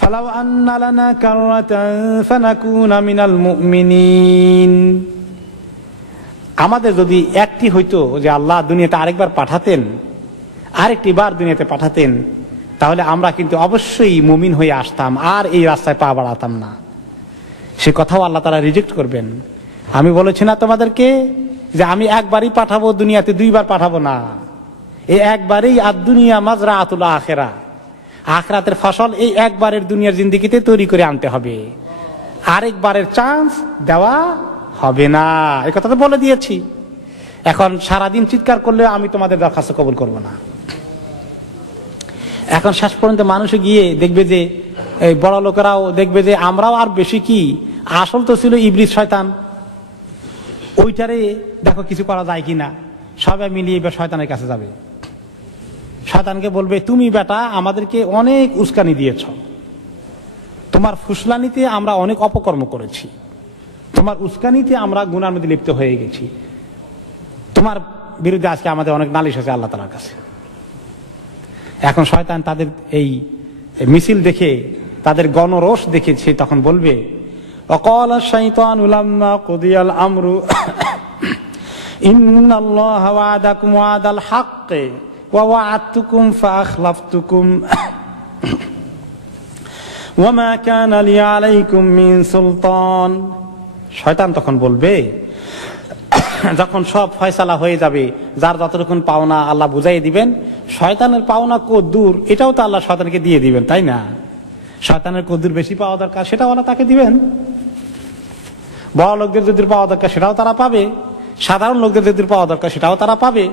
ফালাউ আন্না লানা কাররাতান ফানাকুনা মিনাল মুমিনিন, আমাদের যদি একটি হইতো যে আল্লাহ দুনিয়াতে আরেকবার পাঠাতেন, আরেকটি বার দুনিয়াতে পাঠাতেন, তাহলে আমরা কিন্তু অবশ্যই মুমিন হয়ে আসতাম, আর এই রাস্তায় পা বাড়াতাম না। সে কথাও আল্লাহ তাআলা রিজেক্ট করবেন। আমি বলেছি না তোমাদেরকে যে আমি একবারই পাঠাবো দুনিয়াতে, দুইবার পাঠাবো না। এই একবারেই আদ-দুনিয়া মাজরাআতুল আখিরা, আখিরাতের ফসল এই একবারের দুনিয়ার জিন্দেগিতে তৈরি করে আনতে হবে, আরেকবারের চান্স দেওয়া হবে না। এই কথা তো বলে দিয়েছি। এখন সারাদিন চিৎকার করলে আমি তোমাদের দরখাস্ত কবুল করব না। এখন শেষ পর্যন্ত মানুষ গিয়ে দেখবে যে এই বড় লোকেরাও দেখবে যে আমরাও আর বেশি কি, আসল তো ছিল ইবলিস শয়তান, ওইটারে দেখো কিছু করা যায় কিনা। সবাই মিলিয়ে শয়তানের কাছে যাবে, শয়তানকে বলবে তুমি বেটা আমাদেরকে অনেক উস্কানি দিয়েছ, তোমার ফুসলানিতে আমরা অনেক অপকর্ম করেছি, তোমার উস্কানিতে আমরা গুনার মধ্যে লিপ্ত হয়ে গেছি, তোমার বিরুদ্ধে আজকে আমাদের অনেক নালিশ আছে আল্লাহ তাআলার কাছে। এখন শয়তান তাদের এই মিছিল দেখে, তাদের গণরোষ দেখে সে তখন বলবে ওয়াকালা শাইতানু লাম্মা কুদিয়াল আমরু ইন্নাল্লাহা ওয়াদাকুম ওয়াদাল হক ওয়া ওয়া'আদতুকুম ফাআখলাফতুকুম ওয়া মা কানা লি আলাইকুম মিন সুলতান। শয়তান তখন বলবে, যখন সব ফয়সালা হয়ে যাবে, যার যতটুকু পাওনা আল্লাহ বুঝাই দিবেন, শয়তানের পাওনা কদ্দূর এটাও তো আল্লাহ শয়তানকে দিয়ে দিবেন, তাই না? শয়তানের কদ্দূর বেশি পাওয়া দরকার সেটাও আল্লাহ তাকে দিবেন। বড় লোকদের যদি পাওয়া দরকার সেটাও তারা পাবে, সাধারণ লোকদের যদি পাওয়া দরকার সেটাও তারা পাবে।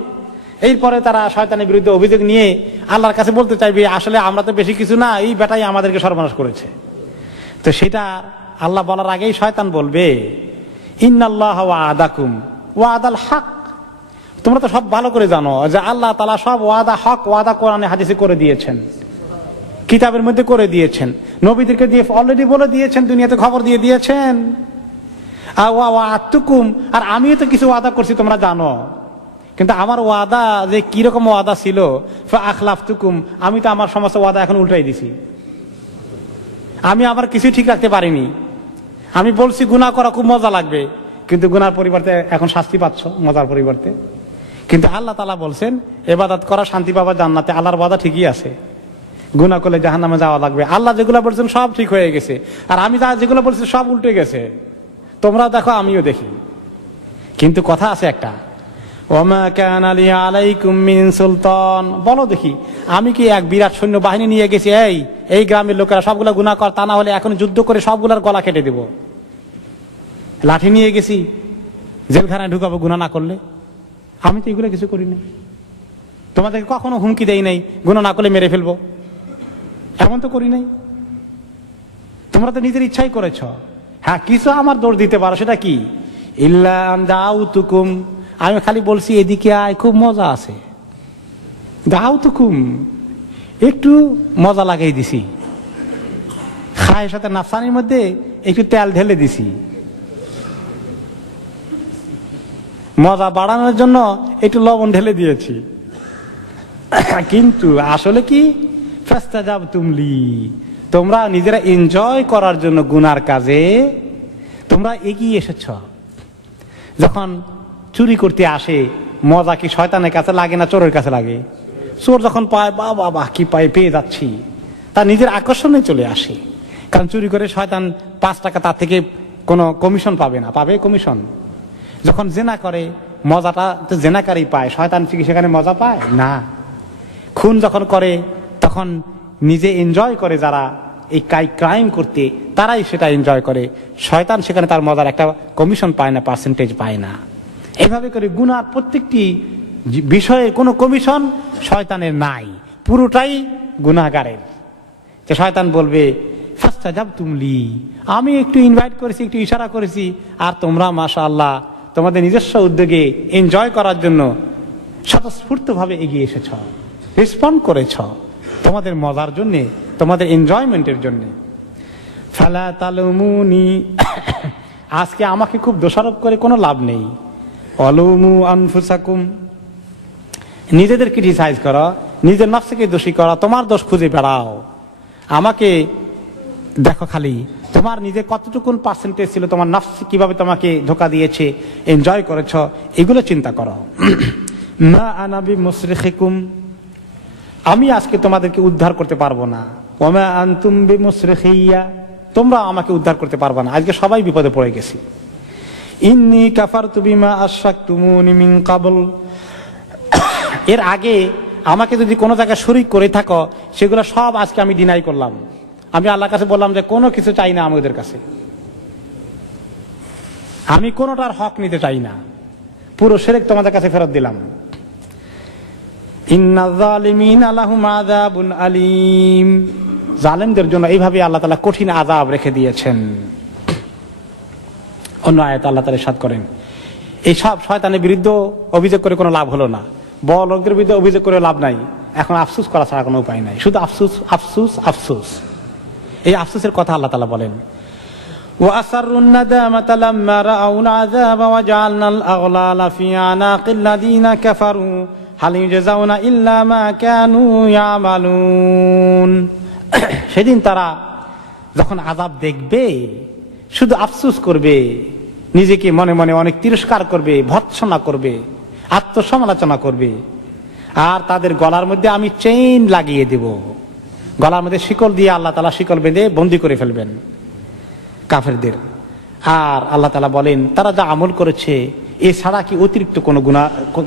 এরপরে তারা শয়তানের বিরুদ্ধে অভিযোগ নিয়ে আল্লাহর কাছে বলতে চাইবে, আসলে আমরা তো বেশি কিছু না, এই বেটাই আমাদেরকে সর্বনাশ করেছে। তো সেটা আল্লাহ বলার আগেই শয়তান বলবে, ইন্নাল্লাহা ওয়া'আদাকুম ওয়া'দাল হক। তোমরা তো সব ভালো করে জানো যে আল্লাহ তাআলা সব ওয়াদা হক ওয়াদা কোরআনে হাদিসে করে দিয়েছেন, কিতাবের মধ্যে করে দিয়েছেন, নবীদেরকে দিয়ে অলরেডি বলে দিয়েছেন, দুনিয়াতে খবর দিয়ে দিয়েছেন। ওয়া'আদতুকুম, আর আমিও তো কিছু ওয়াদা করছি তোমরা জানো, কিন্তু আমার ওয়াদা যে কিরকম ওয়াদা ছিল, ফাআখলাফতুকুম, আমি তো আমার সমস্ত ওয়াদা এখন উল্টাই দিছি। আমি আবার কিছু ঠিক রাখতে পারিনি। আমি বলছি গুনাহ করা খুব মজা লাগবে, কিন্তু গুনার পরিবর্তে এখন শাস্তি পাচ্ছ মজার পরিবর্তে। কিন্তু আল্লাহ তাআলা বলছেন ইবাদত করা শান্তি পাবা জান্নাতে, আল্লাহর ওয়াদা ঠিকই আছে। গুনাহ করলে জাহান্নামে যাওয়া লাগবে। আল্লাহ যেগুলো বলছেন সব ঠিক হয়ে গেছে, আর আমি যেগুলো বলছি সব উল্টে গেছে। তোমরা দেখো, আমিও দেখি। কিন্তু কথা আছে একটা, ওয়ামা কানা লি আলাইকুম মিন সুলতান। বলো দেখি, আমি কি এক বিরাট সৈন্য বাহিনী নিয়ে গেছি, এই গ্রামের লোকেরা সবগুলা গুনাহ কর, তা না হলে এখন যুদ্ধ করে সবগুলার গলা কেটে দেব? লাঠি নিয়ে গেছি জেলখানায় ঢুকাবো গুনাহ না করলে? আমি তো এগুলো কিছু করি নাই। তোমাদেরকে কখনো হুমকি দেই নাই গুনাহ না করলে মেরে ফেলবো, এমন তো করি নাই। তোমরা তো নিজের ইচ্ছাই করেছ। হ্যাঁ, কিছু আমার দোষ দিতে পারো, সেটা কি? ইল্লা আন দাউতুকুম, আমি খালি বলছি এদিকে আয়, খুব মজা আছে। দাউতুকুম, একটু মজা লাগাই দিছি, খায়ের সাথে নাফসানির মধ্যে একটু তেল ঢেলে দিছি, মজা বাড়ানোর জন্য একটু লবণ ঢেলে দিয়েছি। কিন্তু আসলে কি, ফাস্তাজাবতুম লি, তোমরা নিজেরা এনজয় করার জন্য গুনার কাজে তোমরা এগিয়ে এসেছ। যখন চুরি করতে আসে, মজা কি শয়তানের কাছে লাগে না চোরের কাছে লাগে? চোর যখন পায়, বাবা বাহ কি পায়, পেয়ে যাচ্ছি, তার নিজের আকর্ষণে চলে আসে। কারণ চুরি করে শয়তান 5 টাকা তার থেকে কোনো কমিশন পাবে না, পাবে কমিশন। যখন জেনা করে, মজাটা তো জেনাকারী পায়, শয়তান কি সেখানে মজা পায় না। খুন যখন করে তখন নিজে এনজয় করে, যারা এই ক্রাইম করতে তারাই সেটা এনজয় করে, শয়তান সেখানে তার মজার একটা কমিশন পায় না, পার্সেন্টেজ পায় না। এভাবে করে গুনার প্রত্যেকটি বিষয়ে কোনো কমিশন শয়তানের নাই, পুরোটাই গুনাহগারের। যে শয়তান বলবে ফাস্তাজাবতুম লি, আমি একটু ইনভাইট করেছি, একটু ইশারা করেছি, আর তোমরা মাশাআল্লাহ তোমাদের নিজস্ব উদ্যোগে এনজয় করার জন্য স্বতঃস্ফূর্তভাবে এগিয়ে এসেছ, রেসপন্ড করেছ তোমাদের মজার জন্যে, তোমাদের এনজয়মেন্টের জন্যে। ফালা তালুমুনি, আজকে আমাকে খুব দোষারোপ করে কোনো লাভ নেই। অলুমু আনফুসাকুম, নিজেদের ক্রিটিসাইজ করা, নিজের নফসকে দোষী করা, তোমার দোষ খুঁজে বেড়াও। আমাকে দেখো খালি তোমার নিজের কতটুকুন পার্সেন্টেজ ছিল, তোমার নফস কিভাবে তোমাকে ধোকা দিয়েছে, এনজয় করেছ, এগুলো চিন্তা করো। মা আনা বিমুসরিখিকুম, আমি আজকে তোমাদেরকে উদ্ধার করতে পারবো না। ওমা আনতুম বিমুসরিখিয়া, তোমরা আমাকে উদ্ধার করতে পারবে না। আজকে সবাই বিপদে পড়ে গেছি। ইন্নী কাফারতু বিমা আশরাকতুমুনি মিন ক্বাবল, এর আগে আমাকে যদি কোনো জায়গায় শরীক করে থাকো, সেগুলো সব আজকে আমি ডিনাই করলাম। আমি আল্লাহর কাছে বললাম যে কোনো কিছু চাই না আমাদের কাছে, আমি কোনোটার হক নিতে চাই না, পুরো শিরক তোমাদের কাছে ফেরত দিলাম। ইন্নায যালিমিনা লাহুম আযাবুন আলীম, জালেমদের জন্য এইভাবে আল্লাহ তাআলা কঠিন আযাব রেখে দিয়েছেন। অন্য আয়াতে আল্লাহ তাআলা ইরশাদ করেন, এই সব শয়তানের বিরুদ্ধে অভিযোগ করে কোনো লাভ হলো না, বড় লোকদের বিরুদ্ধে অভিযোগ করে লাভ নাই। এখন আফসোস করা ছাড়া কোনো উপায় নাই, শুধু আফসোস আফসোস আফসোস। এই আফসোসের কথা আল্লাহ তাআলা বলেন, ওয়া আসরুন নাদামাতা লাম্মা রাআউল আযাব ওয়া জাআলনাল আগলালা ফি আনাকিল লাযিনা কাফারু হাল ইউজাউনা ইল্লা মা কানু ইয়ামালুন। সেদিন তারা যখন আযাব দেখবে শুধু আফসোস করবে, নিজেকে মনে মনে অনেক তিরস্কার করবে, ভর্ৎসনা করবে, আত্মসমালোচনা করবে, আর তাদের গলার মধ্যে আমি চেইন লাগিয়ে দেব, গলার মধ্যে শিকল দিয়ে আল্লাহ তাআলা শিকল বেঁধে বন্দী করে ফেলবেন কাফেরদের। আর আল্লাহ তাআলা বলেন তারা যা আমল করেছে এছাড়া কি অতিরিক্ত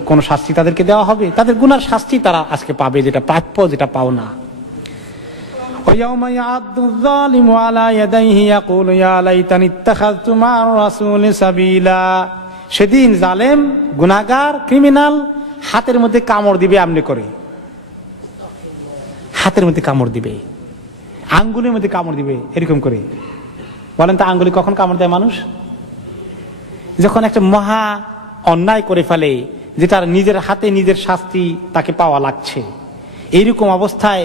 কোনো শাস্তি তাদেরকে দেওয়া হবে? তাদের গুনার শাস্তি তারা আজকে পাবে, যেটা প্রাপ্য, যেটা পাওনা। ওয়ায়াউমা ইয়া'আদ্দু যালিমু আলা ইয়াদাইহি ইয়াকুলু ইয়া লাইতানি ইত্তাখাযতু মা'আর রাসূলি সাবিলা। সেদিন জালেম, গুনাহগার, ক্রিমিনাল হাতের মধ্যে কামড় দিবে, এমনি করে হাতের মধ্যে কামড় দিবে, আঙ্গুলের মধ্যে কামড় দিবে, এরকম করে। বলেন তো আঙ্গুলে কখন কামড় দেয় মানুষ? যখন একটা মহা অন্যায় করে ফেলে, যেটা নিজের হাতে নিজের শাস্তি তাকে পাওয়া লাগছে। এইরকম অবস্থায়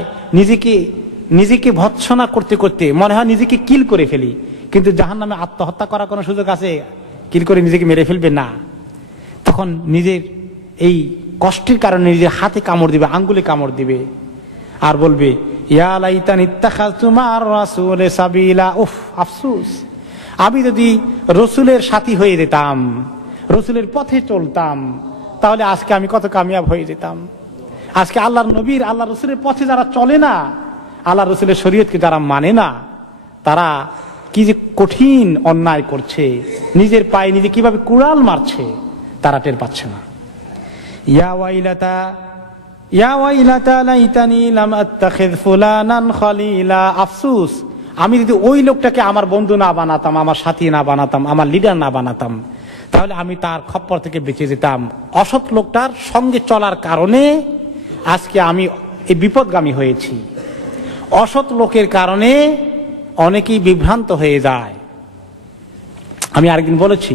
নিজেকে ভৎসনা করতে করতে মনে হয় নিজেকে কিল করে ফেলি, কিন্তু জাহান্নামে আত্মহত্যা করার কোনো সুযোগ আছে? কিল করে নিজেকে মেরে ফেলবে না। তখন নিজের এই কষ্টের কারণে নিজের হাতে কামড় দিবে, আঙ্গুলে কামড় দিবে, আর বলবে ইয়া লাইতানি ইত্তাখাযতু মা'আর রাসূলি সাবিলা। উফ, আফসোস, আমি যদি রসুলের সাথী হয়ে যেতাম, রসুলের পথে চলতাম, তাহলে আজকে আমি কত কামিয়াব হয়ে যেতাম। আজকে আল্লাহর নবীর, আল্লাহ রসুলের পথে যারা চলে না, আল্লাহ রসুলের শরীয়তকে যারা মানে না, তারা কি যে কঠিন অন্যায় করছে, নিজের পায়ে নিজে কিভাবে কুড়াল মারছে তারা টের পাচ্ছে না। ইয়া ওয়াইলাতা লাইতানি লাম আত্তাখিয ফুলানান খলিলা। আফসোস, আমি যদি ওই লোকটাকে আমার বন্ধু না বানাতাম, আমার সাথী না বানাতাম, আমার লিডার না বানাতাম, তাহলে আমি তার খপ্পর থেকে বেঁচে যেতাম। অসৎ লোকটার সঙ্গে চলার কারণে আজকে আমি এই বিপদগামী হয়েছি। অসৎ লোকের কারণে অনেকেই বিভ্রান্ত হয়ে যায়। আমি আরেকদিন বলেছি,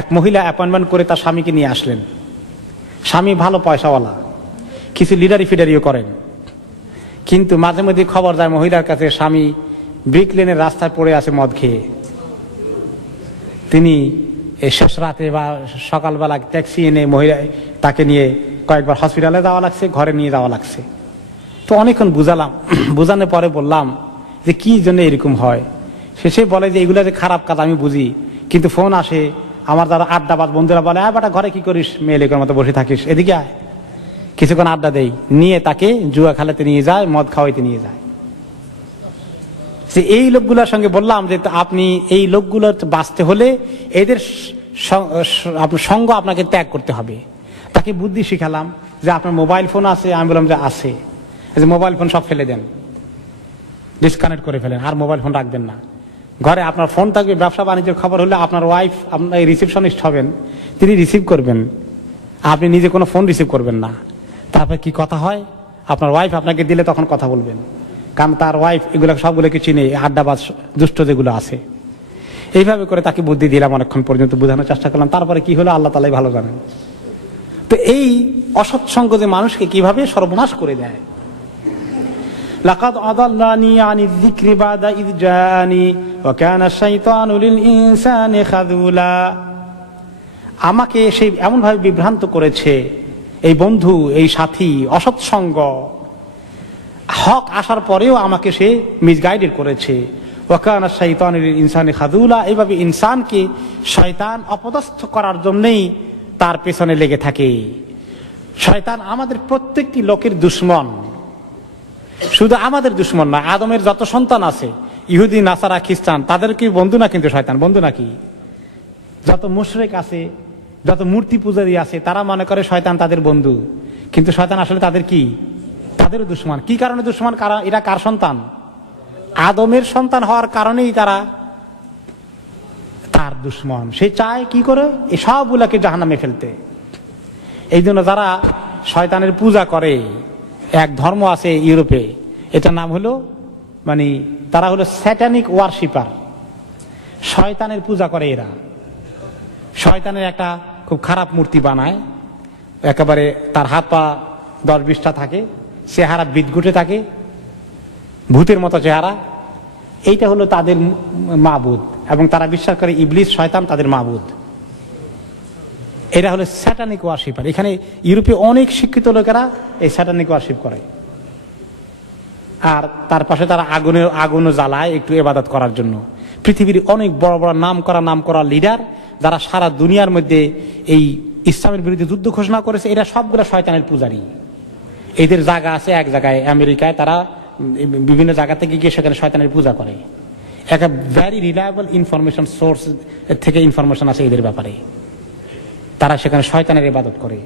এক মহিলা অ্যাপয়েন্টমেন্ট করে তার স্বামীকে নিয়ে আসলেন। স্বামী ভালো পয়সাওয়ালা, কিছু লিডারি ফিডারিও করেন, কিন্তু মাঝে মধ্যে খবর যায় মহিলার কাছে স্বামী ব্রিক লেনের রাস্তায় পড়ে আছে মদ খেয়ে। তিনি শেষ রাতে বা সকালবেলা ট্যাক্সি এনে মহিলা তাকে নিয়ে কয়েকবার হসপিটালে যাওয়া লাগছে, ঘরে নিয়ে যাওয়া লাগছে। তো অনেকক্ষণ বুঝালাম, বুঝানোর পরে বললাম যে কি জন্য এরকম হয়। সে বলে যে এগুলো যে খারাপ কাজ আমি বুঝি, কিন্তু ফোন আসে আমার যারা আড্ডাবাজ বন্ধুরা বলে, বেটা ঘরে কি করিস, মেয়ে লেখের মতো বসে থাকিস, এদিকে আয়। কিছুক্ষণ আড্ডা দেই, নিয়ে তাকে জুয়া খেলাতে নিয়ে যায়, মদ খাওয়াইতে নিয়ে যায়। এই লোকগুলোর সঙ্গে বললাম যে আপনি এই লোকগুলো বাঁচতে হলে এদের সঙ্গ আপনাকে ত্যাগ করতে হবে। তাকে বুদ্ধি শিখালাম যে আপনার মোবাইল ফোন আছে, আমি বললাম যে আছে, মোবাইল ফোন সব ফেলে দেন, ডিসকানেক্ট করে ফেলেন, আর মোবাইল ফোন রাখবেন না। ঘরে আপনার ফোন থাকবে, ব্যবসা বাণিজ্যের খবর হলে আপনার ওয়াইফ, আপনার রিসিপশনিস্ট হবেন, তিনি রিসিভ করবেন, আপনি নিজে কোনো ফোন রিসিভ করবেন না। তারপর কি কথা হয়, আপনার ওয়াইফ আপনাকে দিলে তখন কথা বলবেন, কারণ তার ওয়াইফ এগুলো সবগুলোকে চিনে, আড্ডাবাজ দুষ্ট যেগুলো আছে। এইভাবে করে তাকে বুদ্ধি দিলাম, অনেকক্ষণ পর্যন্ত বোঝানোর চেষ্টা করলাম। তারপরে কি হলো আল্লাহ তাআলাই ভালো জানেন। তো এই অসৎসঙ্গ যে মানুষকে কিভাবে সর্বনাশ করে দেয়। লাকাদ আদাল্লানি আনিয যিকরি বাদা ইয জাআনি ওয়া কানা আশ-শাইতানু লিল ইনসানি খাযুলা। আমাকে সেই এমন ভাবে বিভ্রান্ত করেছে এই বন্ধু, এই সাথী, অসৎসঙ্গ, হক আসার পরেও আমাকে সে মিসগাইডেড করেছে। ওয়া কানা আশ-শাইতানু লিল ইনসানি খাযুলা। এইভাবে ইনসানকে শয়তান অপদস্থ করার জন্যই তার পেছনে লেগে থাকে। শয়তান আমাদের প্রত্যেকটি লোকের দুশমন, শুধু আমাদের দুশমন না, আদমের যত সন্তান আছে, ইহুদি, নাসারা, খ্রিস্টান, তাদের কি বন্ধু না? কিন্তু শয়তান বন্ধু নাকি? যত মুশরিক আছে, যত মূর্তি পূজারী আছে, তারা মনে করে শয়তান তাদের বন্ধু, কিন্তু শয়তান আসলে তাদের কি? তাদেরও দুশমন। কি কারণে দুশমন? কারণ এরা কার সন্তান? আদমের সন্তান হওয়ার কারণেই তারা তার দুশমন। সে চায় কি করে এই সবগুলাকে জাহান্নামে ফেলতে। এই জন্য যারা শয়তানের পূজা করে, এক ধর্ম আছে ইউরোপে, এটার নাম হলো তারা হলো স্যাটানিক ওয়ারশিপার। শয়তানের পূজা করে এরা। শয়তানের একটা খুব খারাপ মূর্তি বানায়, একেবারে তার হাত পা 10-20টা থাকে, চেহারা বিদঘুটে থাকে, ভূতের মতো চেহারা। এইটা হলো তাদের মাবুদ, এবং তারা বিশ্বাস করে ইবলিস, শয়তান তাদের মাবুদ। এরা হলো স্যাটানিক ওয়ারশিপার। এখানে ইউরোপে অনেক শিক্ষিত লোকেরা এই স্যাটানিক ওয়ারশিপ করে। আর তার পাশে তারা আগুনও জ্বালায় একটু ইবাদত করার জন্য। পৃথিবীর অনেক বড় বড় নাম করা লিডার যারা সারা দুনিয়ার মধ্যে এই ইসলামের বিরুদ্ধে যুদ্ধ ঘোষণা করেছে, এরা সবগুলো শয়তানের পূজারী। এদের জায়গা আছে এক জায়গায় আমেরিকায়, তারা বিভিন্ন জায়গা থেকে গিয়ে সেখানে শয়তানের পূজা করে। একটা ভেরি রিলায়েবল ইনফরমেশন সোর্স থেকে ইনফরমেশন আছে এদের ব্যাপারে। তারা সেখানে শয়তানের ইবাদত করে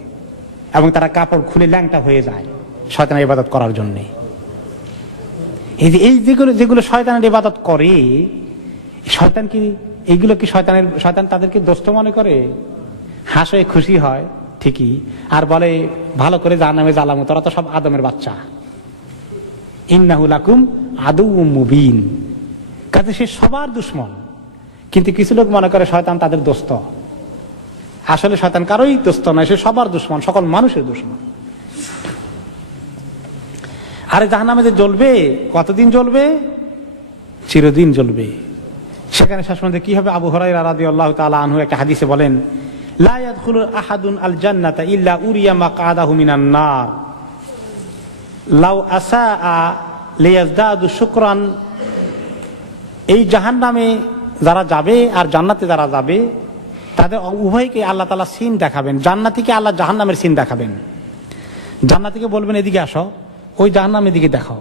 এবং তারা কাপড় খুলে ল্যাংটা হয়ে যায় শয়তানের ইবাদত করার জন্য। এই যেগুলো শয়তানের ইবাদত করে, শয়তান কি এইগুলো কি শয়তান তাদেরকে দোস্ত মনে করে? হাসে খুশি হয় ঠিকই, আর বলে ভালো করে জাহান্নামে জ্বালামু, তোরা তো সব আদমের বাচ্চা। ইন্নাহু লাকুম আদুউম মুবিন। কাজে সে সবার দুশমন, কিন্তু কিছু লোক মনে করে শয়তান তাদের দোস্ত। আসলে শয়তান কারোই দোস্ত নয়, সে সবার দুশমন, সকল মানুষের দুশমন। আরে জাহান্নামে যে জ্বলবে, কতদিন জ্বলবে? চিরদিন জ্বলবে। সেখানে শেষ পর্যন্ত কি হবে? আবু হুরায়রা রাদিয়াল্লাহু তাআলা আনহু একটা হাদিসে বলেন, লা ইয়াদখুলু আহাদুন আল জান্নাতা ইল্লা উরিয়া মাকআদাহু মিনান নার লাউ আসাআ লিয়াজদাদু শুকরান। এই জাহান্নামে যারা যাবে আর জান্নাতে যারা যাবে, তাদের উভয়কে আল্লাহ তাআলা সিন দেখাবেন। জান্নাতীকে আল্লাহ জাহান্নামের সিন দেখাবেন। জান্নাতীকে বলবেন এদিকে আসো, ওই জাহান্নামের দিকে দেখো।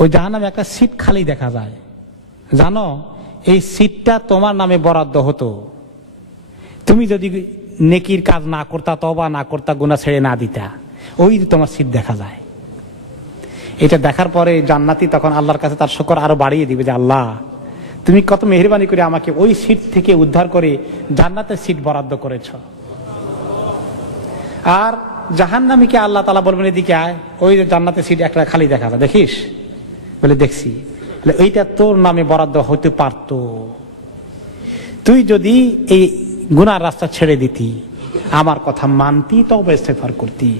ওই জাহান্নামে একটা সিট খালি দেখা যায়, জানো এই সিটটা তোমার নামে বরাদ্দ হতো, তুমি যদি নেকির কাজ না করতা, তওবা না করতা, গুনাহ ছেড়ে না দিতা, ওই তোমার সিট দেখা যায়। এটা দেখার পরে জান্নাতি তখন আল্লাহর কাছে তার শুকর আরো বাড়িয়ে দিবে যে আল্লাহ তুমি কত মেহেরবানি করে আমাকে ওই সিট থেকে উদ্ধার করে জান্নাতের সিট বরাদ্দ করেছ। আর জাহান্নামীকে আল্লাহ তাআলা বলবেন এদিকে আয়, ওই যে জান্নাতের সিট একটা খালি দেখা যায়, দেখিস? বলে দেখছি। এইটা তোর নামে বরাদ্দ হতে পারত, তুই যদি এই গুনার রাস্তা ছেড়ে দিতি, আমার কথা মানতি, তওবা ইস্তেগফার করতি,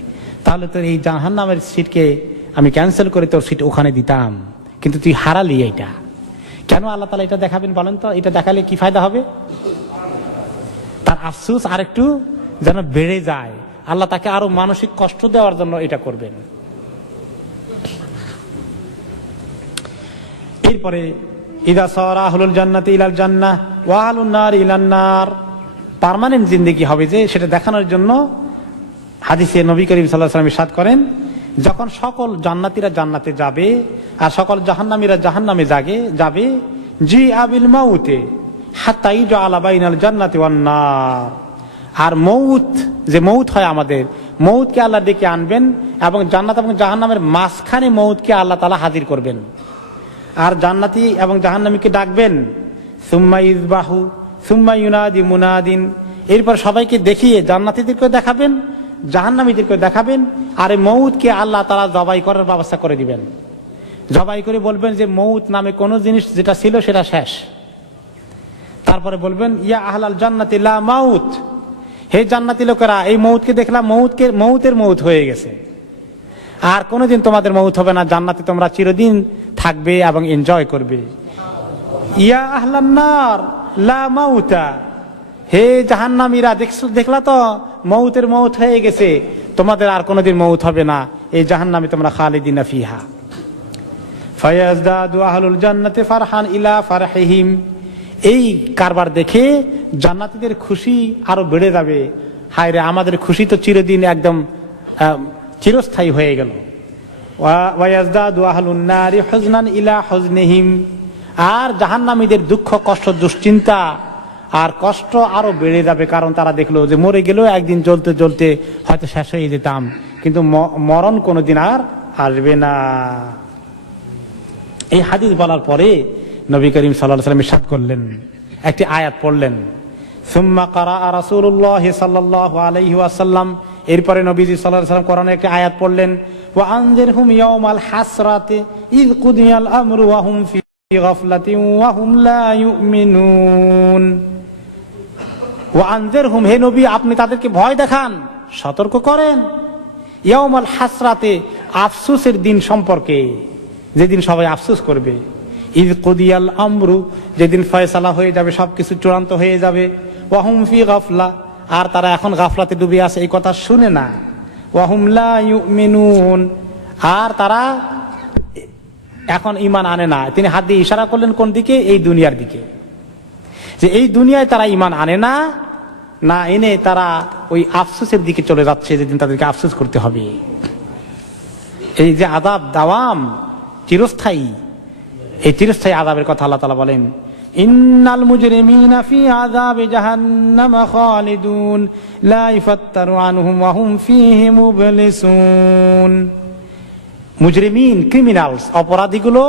তাহলে তোর এই জাহান্নামের সিটকে আমি ক্যান্সেল করে তোর সিট ওখানে দিতাম। কিন্তু তুই হারালি। এটা কেন আল্লাহ তাআলা এটা দেখাবেন বলেন তো? এটা দেখালে কি ফায়দা হবে? তার আফসোস আরেকটু যেন বেড়ে যায়, আল্লাহ তাকে আরো মানসিক কষ্ট দেওয়ার জন্য এটা করবেন। এরপরে ইদা সারা আহলুল জান্নাতি ইলাল জান্নাহ ওয়া আহলুন নার ইলান নার, পার্মানেন্ট জিন্দেগি হবে যে, সেটা দেখানোর জন্য হাদিসে নবী করিম সাল্লাল্লাহু আলাইহি ওয়াসাল্লাম ইরশাদ করেন, যখন সকল জান্নাতীরা জান্নাতে যাবে আর সকল জাহান্নামীরা জাহান্নামে যাবে, জি আবিল মাউতে হাত্তা ইজআলা বাইনাল জান্নাতি ওয়ান নার। আর মউত, যে মউত হয় আমাদের, মউতকে আল্লাহ ডেকে আনবেন এবং জান্নাত এবং জাহান্নামের মাঝখানে মউতকে আল্লাহ তাআলা হাজির করবেন। আর জান্নাতি এবং জাহান্নামীকে ডাকবেন, সুম্মা ইযবাহু সুম্মা ইউনাদি মুনাদিন। এরপর সবাইকে দেখিয়ে জান্নাতীদেরকে দেখাবেন, জাহান্নামীদেরকে দেখাবেন, আর এই মউতকে আল্লাহ তাআলা জবাই করার ব্যবস্থা করে দিবেন। জবাই করে বলবেন যে মউত নামে কোন জিনিস যেটা ছিল সেটা শেষ। তারপরে বলবেন, ইয়া আহলাল জান্নাতি লা মাউত, হে জান্নাতি লোকেরা, এই মউতকে দেখলাম, মউতের মউত হয়ে গেছে, আর কোনোদিন তোমাদের মউত হবে না, জান্নাতে তোমরা চিরদিন থাকবে এবং এনজয় করবে। ইয়া আহলান নার লা মাউতা, হে জাহান্নামীরা, দেখলা তো মউতের মউত হয়ে গেছে, তোমাদের আর কোনোদিন মউত হবে না, এই জাহান্নামে তোমরা খালিদিনা ফিহা। ফায়াজদাদু আহলুল জান্নাতি ফারহান ইলা ফারহিহিম। এই কারবার দেখে জান্নাতীদের খুশি আরো বেড়ে যাবে। হায় রে, আমাদের খুশি তো চিরদিন একদম চিরস্থায়ী হয়ে গেল। ওয়ায়াজদাদু আহলুন নারি হুজনান ইলা হুজনিহিম। আর জাহান্নামীদের দুঃখ, কষ্ট, দুশ্চিন্তা আর কষ্ট আরো বেড়ে যাবে, কারণ তারা দেখলো যে মরে গেলেও একদিন জ্বলতে জ্বলতে হয়তো শেষ হয়ে যেতাম, কিন্তু মরণ কোনোদিন আর আসবে না। এই হাদিস বলার পরে নবী করিম সাল্লাল্লাহু আলাইহি ওয়াসাল্লাম ইরশাদ করলেন, একটি আয়াত পড়লেন, সুম্মা ক্বারাআ রাসূলুল্লাহ সাল্লাল্লাহু আলাইহি ওয়াসাল্লাম। এরপরে নবীজি সাল্লাল্লাহু আলাইহি ওয়াসাল্লাম কোরআনে একটি আয়াত পড়লেন, ওয়া আনজিরহুম ইয়াওমাল হাসরাতি ইয কুদিয়াল আমরু ওয়া হুম ফি গাফলাতিন ওয়া হুম লা ইউমিনুন। ওয়া আনজিরহুম, হে নবী আপনি তাদেরকে ভয় দেখান, সতর্ক করেন, ইয়াওমাল হাসরাতে, আফসোসের দিন সম্পর্কে, যেদিন সবাই আফসোস করবে, ইয কুদিয়াল আমরু, যেদিন ফয়সালা হয়ে যাবে, সবকিছু চূড়ান্ত হয়ে যাবে, ওয়া হুম ফি গাফলা, আর তারা এখন গাফলাতে ডুবে আছে, এই কথা শুনে না, ওয়া হুম লা ইউমিনুন, আর তারা এখন ঈমান আনে না। তিনি হাত দিয়ে ইশারা করলেন কোন দিকে? এই দুনিয়ার দিকে। যে এই দুনিয়ায় তারা ঈমান আনে না, না এনে তারা ওই আফসোসের দিকে চলে যাচ্ছে, যেদিন তাদেরকে আফসোস করতে হবে। এই যে আযাব দাওয়াম, চিরস্থায়ী, এই চিরস্থায়ী আযাবের কথা আল্লাহ তাআলা বলেন, ইন্নাল মুজরিমিনা ফি আযাবি জাহান্নাম খালিদুন লা ইফাত্তারু আনহুম ওয়া হুম ফীহি মুবলিসুন। মুজরিমিন, ক্রিমিনালস, অপরাধীগুলো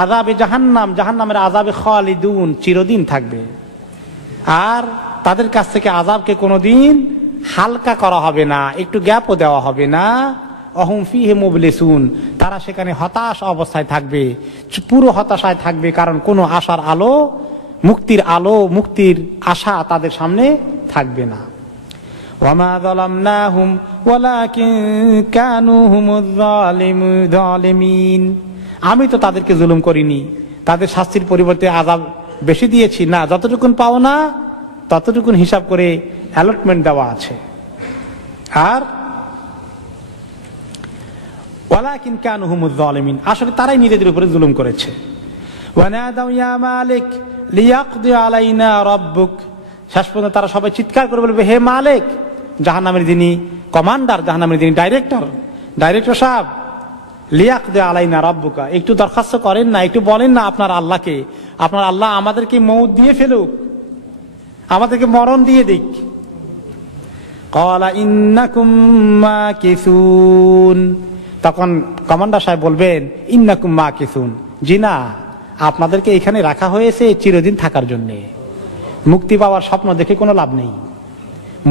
আযাবে জাহান্নাম, জাহান্নামের আযাবে খালিদুন, চিরদিন থাকবে। আর তাদের কাছ থেকে আযাবকে কোনোদিন হালকা করা হবে না, একটু গ্যাপও দেওয়া হবে না। অহুম ফীহি মুবলিসুন, তারা সেখানে হতাশ অবস্থায় থাকবে, পুরো হতাশায় থাকবে, কারণ কোনো আশার আলো, মুক্তির আলো, মুক্তির আশা তাদের সামনে থাকবে না। ওয়ামা যালামনাহুম ওয়ালাকিন কানু হুমুয যালিমিন, আমি তো তাদেরকে জুলুম করিনি, তাদের শাস্তির পরিবর্তে আযাব বেশি দিয়েছি না, যতটুকুন পাও না ততটুকুন হিসাব করে অ্যালটমেন্ট দেওয়া আছে। আর ওয়ালাকিন কানু হুমুয যালিমিন, আসলে তারাই নিজেদের উপরে জুলুম করেছে। ওয়ানাদাউ ইয়া মালিক লিয়াকদি আলাইনা রাব্বুক, শেষ পর্যন্ত তারা সবাই চিৎকার করে বলবে, হে মালিক, জাহান্নামের যিনি কমান্ডার, জাহান্নামের যিনি ডাইরেক্টর সাহেব, লিয়াকদি আলাইনা রাব্বুকা, একটু দরখাস্ত করেন না, একটু বলেন না আপনার আল্লাহকে, আপনার আল্লাহ আমাদেরকে মউত দিয়ে ফেলুক, আমাদেরকে মরণ দিয়ে দিক। ক্বালা ইন্নাকুম মাকিসুন, তখন কমান্ডার সাহেব বলবেন, ইন্নাকুম মাকিসুন, জি না, আপনাদেরকে এখানে রাখা হয়েছে চিরদিন থাকার জন্য। মুক্তি পাওয়ার স্বপ্ন দেখে কোনো লাভ নেই,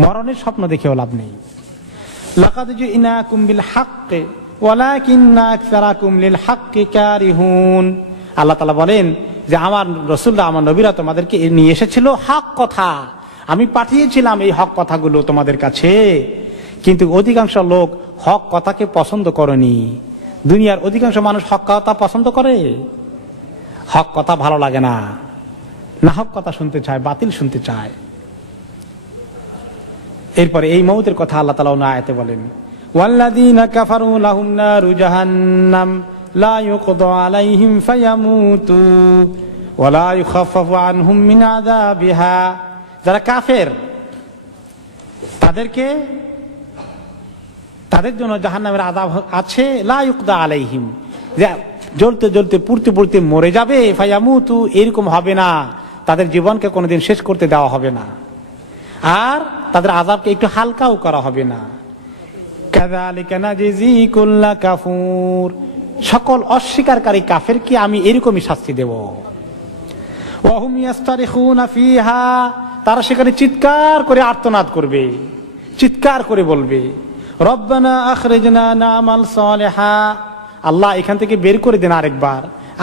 মরণের স্বপ্ন দেখেও লাভ নেই। লাকাদ জিনাকুম বিল হাক্কি ওয়ালাকিন্না আকসারাকুম লিল হাক্কি কারিহুন, আল্লাহ তাআলা বলেন যে আমার রাসূলরা, আমার নবীরা তোমাদেরকে নিয়ে এসেছিল হক কথা, আমি পাঠিয়েছিলাম এই হক কথাগুলো তোমাদের কাছে, কিন্তু অধিকাংশ লোক হক কথাকে পছন্দ করেনি। দুনিয়ার অধিকাংশ মানুষ হক কথা পছন্দ করে, হক কথা ভালো লাগে না, না হক কথা শুনতে চায়, বাতিল শুনতে চায়। এরপরে এই মউতের কথা আল্লাহ তাআলা অন্য আয়াতে বলেন, ওয়াল্লাযীনা কাফারু লাহুম নারু জাহান্নাম লা ইউকদা আলাইহিম ফায়ামুতু ওয়া লা ইউখাফফাফু আনহুম মিন আযাবিহা, যারা কাফের তাদের জন্য জাহান্নামের আযাব আছে, লা ইউকদা আলাইহিম, যে জ্বলতে জ্বলতে পুড়তে পুড়তে মরে যাবে, ফায়ামুতু, এরকম হবে না, তাদের জীবনকে কোনোদিন শেষ করতে দেওয়া হবে না, আর তাদের আযাবকে একটু হালকাও করা হবে না। কাযালিকা নাজজি কুল্লা কাফুর, সকল অস্বীকারী কাফেরকে আমি এরকমই শাস্তি দেব। ওয়া হুম ইয়াস্তারিখুনা ফিহা, তারা সেখানে চিৎকার করে আর্তনাদ করবে, চিৎকার করে বলবে, রব্বানা আখরিজনা না'মাল সালিহা, আল্লাহ এখান থেকে বের করে দেন,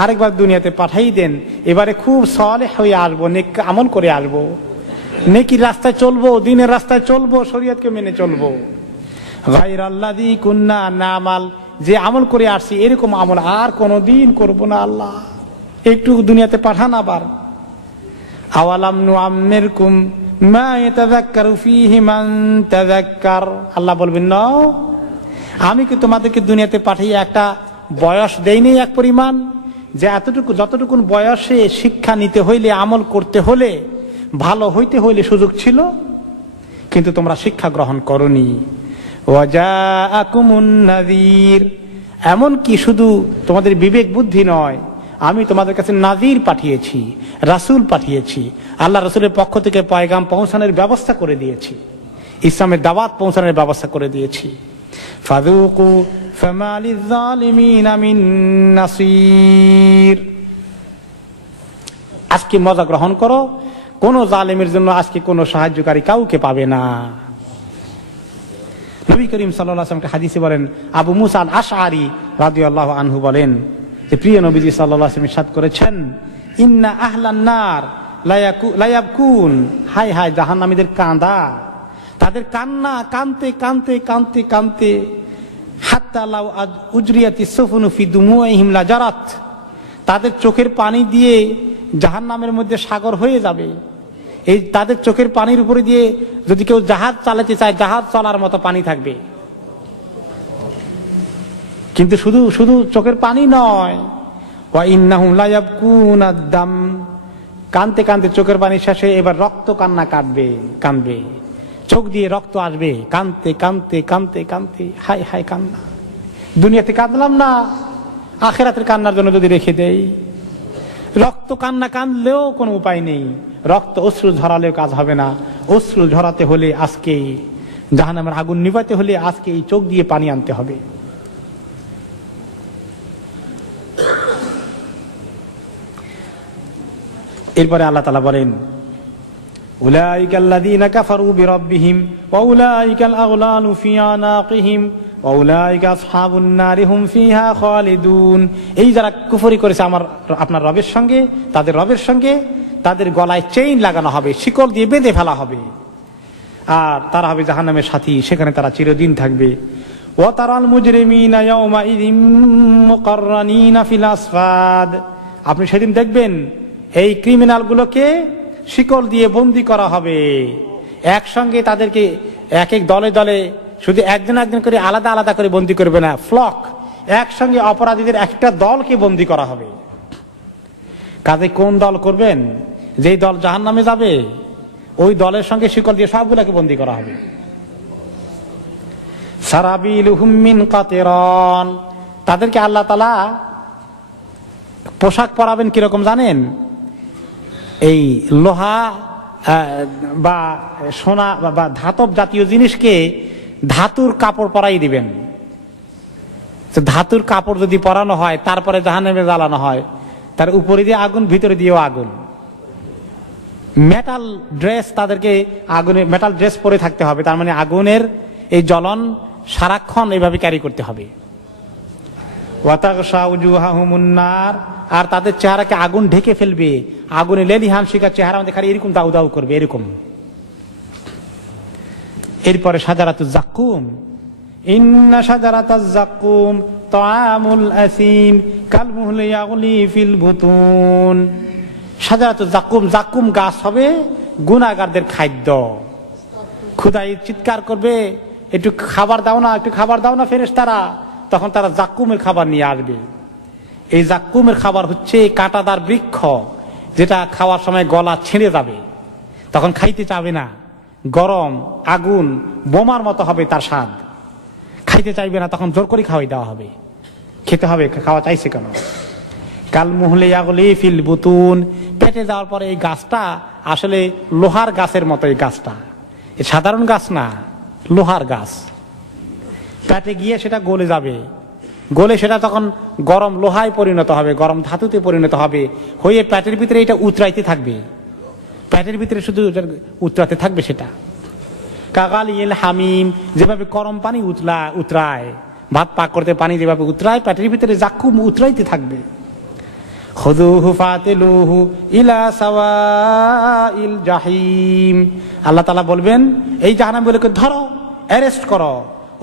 আরেকবার দুনিয়াতে পাঠাই দেন, এবারে খুব সালেহ হয়ে আসবো, নেক আমল করে আসবো, নেকির রাস্তায় চলবো, দ্বীনের রাস্তায় চলবো, শরীয়তকে মেনে চলবো। গায়রাল্লাযী কুন্না না'মাল, যে আমল করে আসছি এরকম আমল আর কোনোদিন করব না, আল্লাহ একটু দুনিয়াতে পাঠান আবার। আওয়ালাম নুআম্মিরকুম মা ইয়াতাযাক্কারু ফীহি মান তাযাক্কার, আল্লাহ বলবেন না, আমি কি তোমাদেরকে দুনিয়াতে পাঠিয়ে একটা বয়স দেইনি এক পরিমাণ, যে যতটুকু বয়সে শিক্ষা নিতে হইলে, আমল করতে হলে, ভালো হইতে হইলে সুযোগ ছিল, কিন্তু তোমরা শিক্ষা গ্রহণ করনি। ওয়াজাআকুমুন নাযীর, এমন কি শুধু তোমাদের বিবেক বুদ্ধি নয়, আমি তোমাদের কাছে নাযীর পাঠিয়েছি, রাসূল পাঠিয়েছি, আল্লাহ রাসূলের পক্ষ থেকে পয়গাম পৌঁছানোর ব্যবস্থা করে দিয়েছি, ইসলামের দাওয়াত পৌঁছানোর ব্যবস্থা করে দিয়েছি। ফাযুকু ফামা লিয-যালিমিনা মিন নাসীর, আজকে মজা গ্রহণ করো, কোন জালেমের জন্য আজকে কোনো সাহায্যকারী কাউকে পাবে না। নবী করিম সাল্লাল্লাহু আলাইহি ওয়াসাল্লাম হাদিসে বলেন, আবু মুসা আল-আশআরী রাদিয়াল্লাহু আনহু বলেন যে প্রিয় নবীজি সাল্লাল্লাহু আলাইহি ওয়াসাল্লাম ইরশাদ করেছেন, ইন্না আহলান নার লা ইয়াবকুন, হায় হায় জাহান্নামীদের কাঁদা, তাদের কান্না কানতে কানতে কানতে কানতে, হাত্তা লাউ উজরিয়াতিস সুফুনু ফি দুমুইহিম লাজারাত, তাদের চোখের পানি দিয়ে জাহান্নামের মধ্যে সাগর হয়ে যাবে। এই তাদের চোখের পানির উপরে দিয়ে যদি কেউ জাহাজ চালাতে চায়, জাহাজ চলার মতো পানি থাকবে। কিন্তু শুধু চোখের পানি নয়, ওয়া ইন্নাহুম লা ইয়াবকুনা দাম, কানতে কানতে চোখের পানি শেষে এবার রক্ত কান্না কানবে, চোখ দিয়ে রক্ত আসবে, কানতে কানতে কানতে কানতে হাই হাই কান্না। দুনিয়াতে কাঁদলাম না, আখিরাতের কান্নার জন্য যদি রেখে দেই। রক্ত কান্না কানলেও কোনো উপায় নেই, রক্ত অশ্রু ঝরালেও কাজ হবে না। অশ্রু ঝরাতে হলে আজকে, জাহান্নামের আগুন নিভাতে হলে আজকে এই চোখ দিয়ে পানি আনতে হবে। এরপরে আল্লাহ তাআলা বলেন, উলাইকাল্লাযীনা কাফারু বিরাব্বিহিম ওয়া উলাইকাল আগলালু ফি আনাকিহিম ওয়া উলাইকা আসহাবুন নারি হুম ফিহা খালিদুন। এই যারা কুফরি করেছে আপনার রবের সঙ্গে, তাদের রবের সঙ্গে তাদের গলায় চেইন লাগানো হবে, শিকল দিয়ে বেঁধে ফেলা হবে, আর তারা হবে জাহান্নামের সাথী, সেখানে তারা চিরদিন থাকবে। ওয়া তারাল মুজরিমিনা ইয়াওমাইযিম মুকাররানিনা ফিল আসফাদ। আপনি সেদিন দেখবেন এই ক্রিমিনালগুলোকে শিকল দিয়ে বন্দী করা হবে, একসঙ্গে তাদেরকে এক এক দলে দলে, শুধু একজন একজন করে আলাদা আলাদা করে বন্দী করবে না, ফ্লক একসঙ্গে অপরাধীদের একটা দলকে বন্দী করা হবে। কাজে কোন দল করবেন? যেই দল জাহান্নামে যাবে ওই দলের সঙ্গে শিকল দিয়ে সবগুলোকে বন্দী করা হবে। সারাবিলুহুম মিন কাতিরান। তাদেরকে আল্লাহ তাআলা পোশাক পরাবেন কিরকম জানেন? এই লোহা বা সোনা বা ধাতব জাতীয় জিনিসকে ধাতুর কাপড় পরাই দিবেন। ধাতুর কাপড় যদি পরানো হয়, তারপরে জাহান্নামে জ্বালানো হয়, তার উপরে দিয়ে আগুন, ভিতরে দিয়েও আগুন। মেটাল ড্রেস, তাদেরকে আগুনের মেটাল ড্রেস পরে থাকতে হবে, তার মানে আগুনের এই জ্বলন সারাক্ষণ এইভাবে ক্যারি করতে হবে। ওয়াতাগশা উজুহাহুমুন নার। আর তাদের চেহারাকে আগুন ঢেকে ফেলবে, আগুনে লেলিহান শিকার চেহারা আমাদের খালি এরকম দাউ দাউ করবে, এরকম। এরপরে শাজারাতুজ যাক্কুম। ইন্না শাজারাতাজ যাক্কুম তাআমুল আসিম কালমুহলি ইয়াগলি ফিল বুতুন। শাজারাতুজ যাক্কুম, যাক্কুম গাছ হবে গুনাহগারদের খাদ্য। খোদাই চিৎকার করবে, একটু খাবার দাও না, একটু খাবার দাও না ফেরেশতারা। তখন তারা যাক্কুমের খাবার নিয়ে আসবে। এই যাক্কুমের খাবার হচ্ছে কাঁটাদার বৃক্ষ, যেটা খাওয়ার সময় গলা ছিঁড়ে যাবে, তখন খাইতে চাবে না, গরম আগুন বোমার মতো হবে তার স্বাদ, খাইতে চাইবে না, তখন জোর করে খাওয়াই দেওয়া হবে। খেতে হবে, খাওয়া চাইছে কেন? কালমুহলি ইয়াগলি ফিল বুতুন। পেটে যাওয়ার পরে এই গাছটা আসলে লোহার গাছের মতো। এই গাছটা সাধারণ গাছ না, লোহার গাছ। পেটে গিয়ে সেটা গলে যাবে, গলে সেটা তখন গরম লোহায় পরিণত হবে, গরম ধাতুতে পরিণত হবে, হয়ে পেটের ভিতরে এটা উতরাইতে থাকবে, পেটের ভিতরে শুধু উতরাতে থাকবে সেটা। কাগালিল হামিম, যেভাবে গরম পানি উতরায়, ভাত পাক করতে পানি যেভাবে উতরায়, পেটের ভিতরে যাক্কুম উতরাইতে থাকবে। খুযুহু ফাতিলুহু ইলা সাওয়াইল জাহিম। আল্লাহ তাআলা বলবেন, এই জাহান্নামীগুলোকে ধরো, অ্যারেস্ট করো,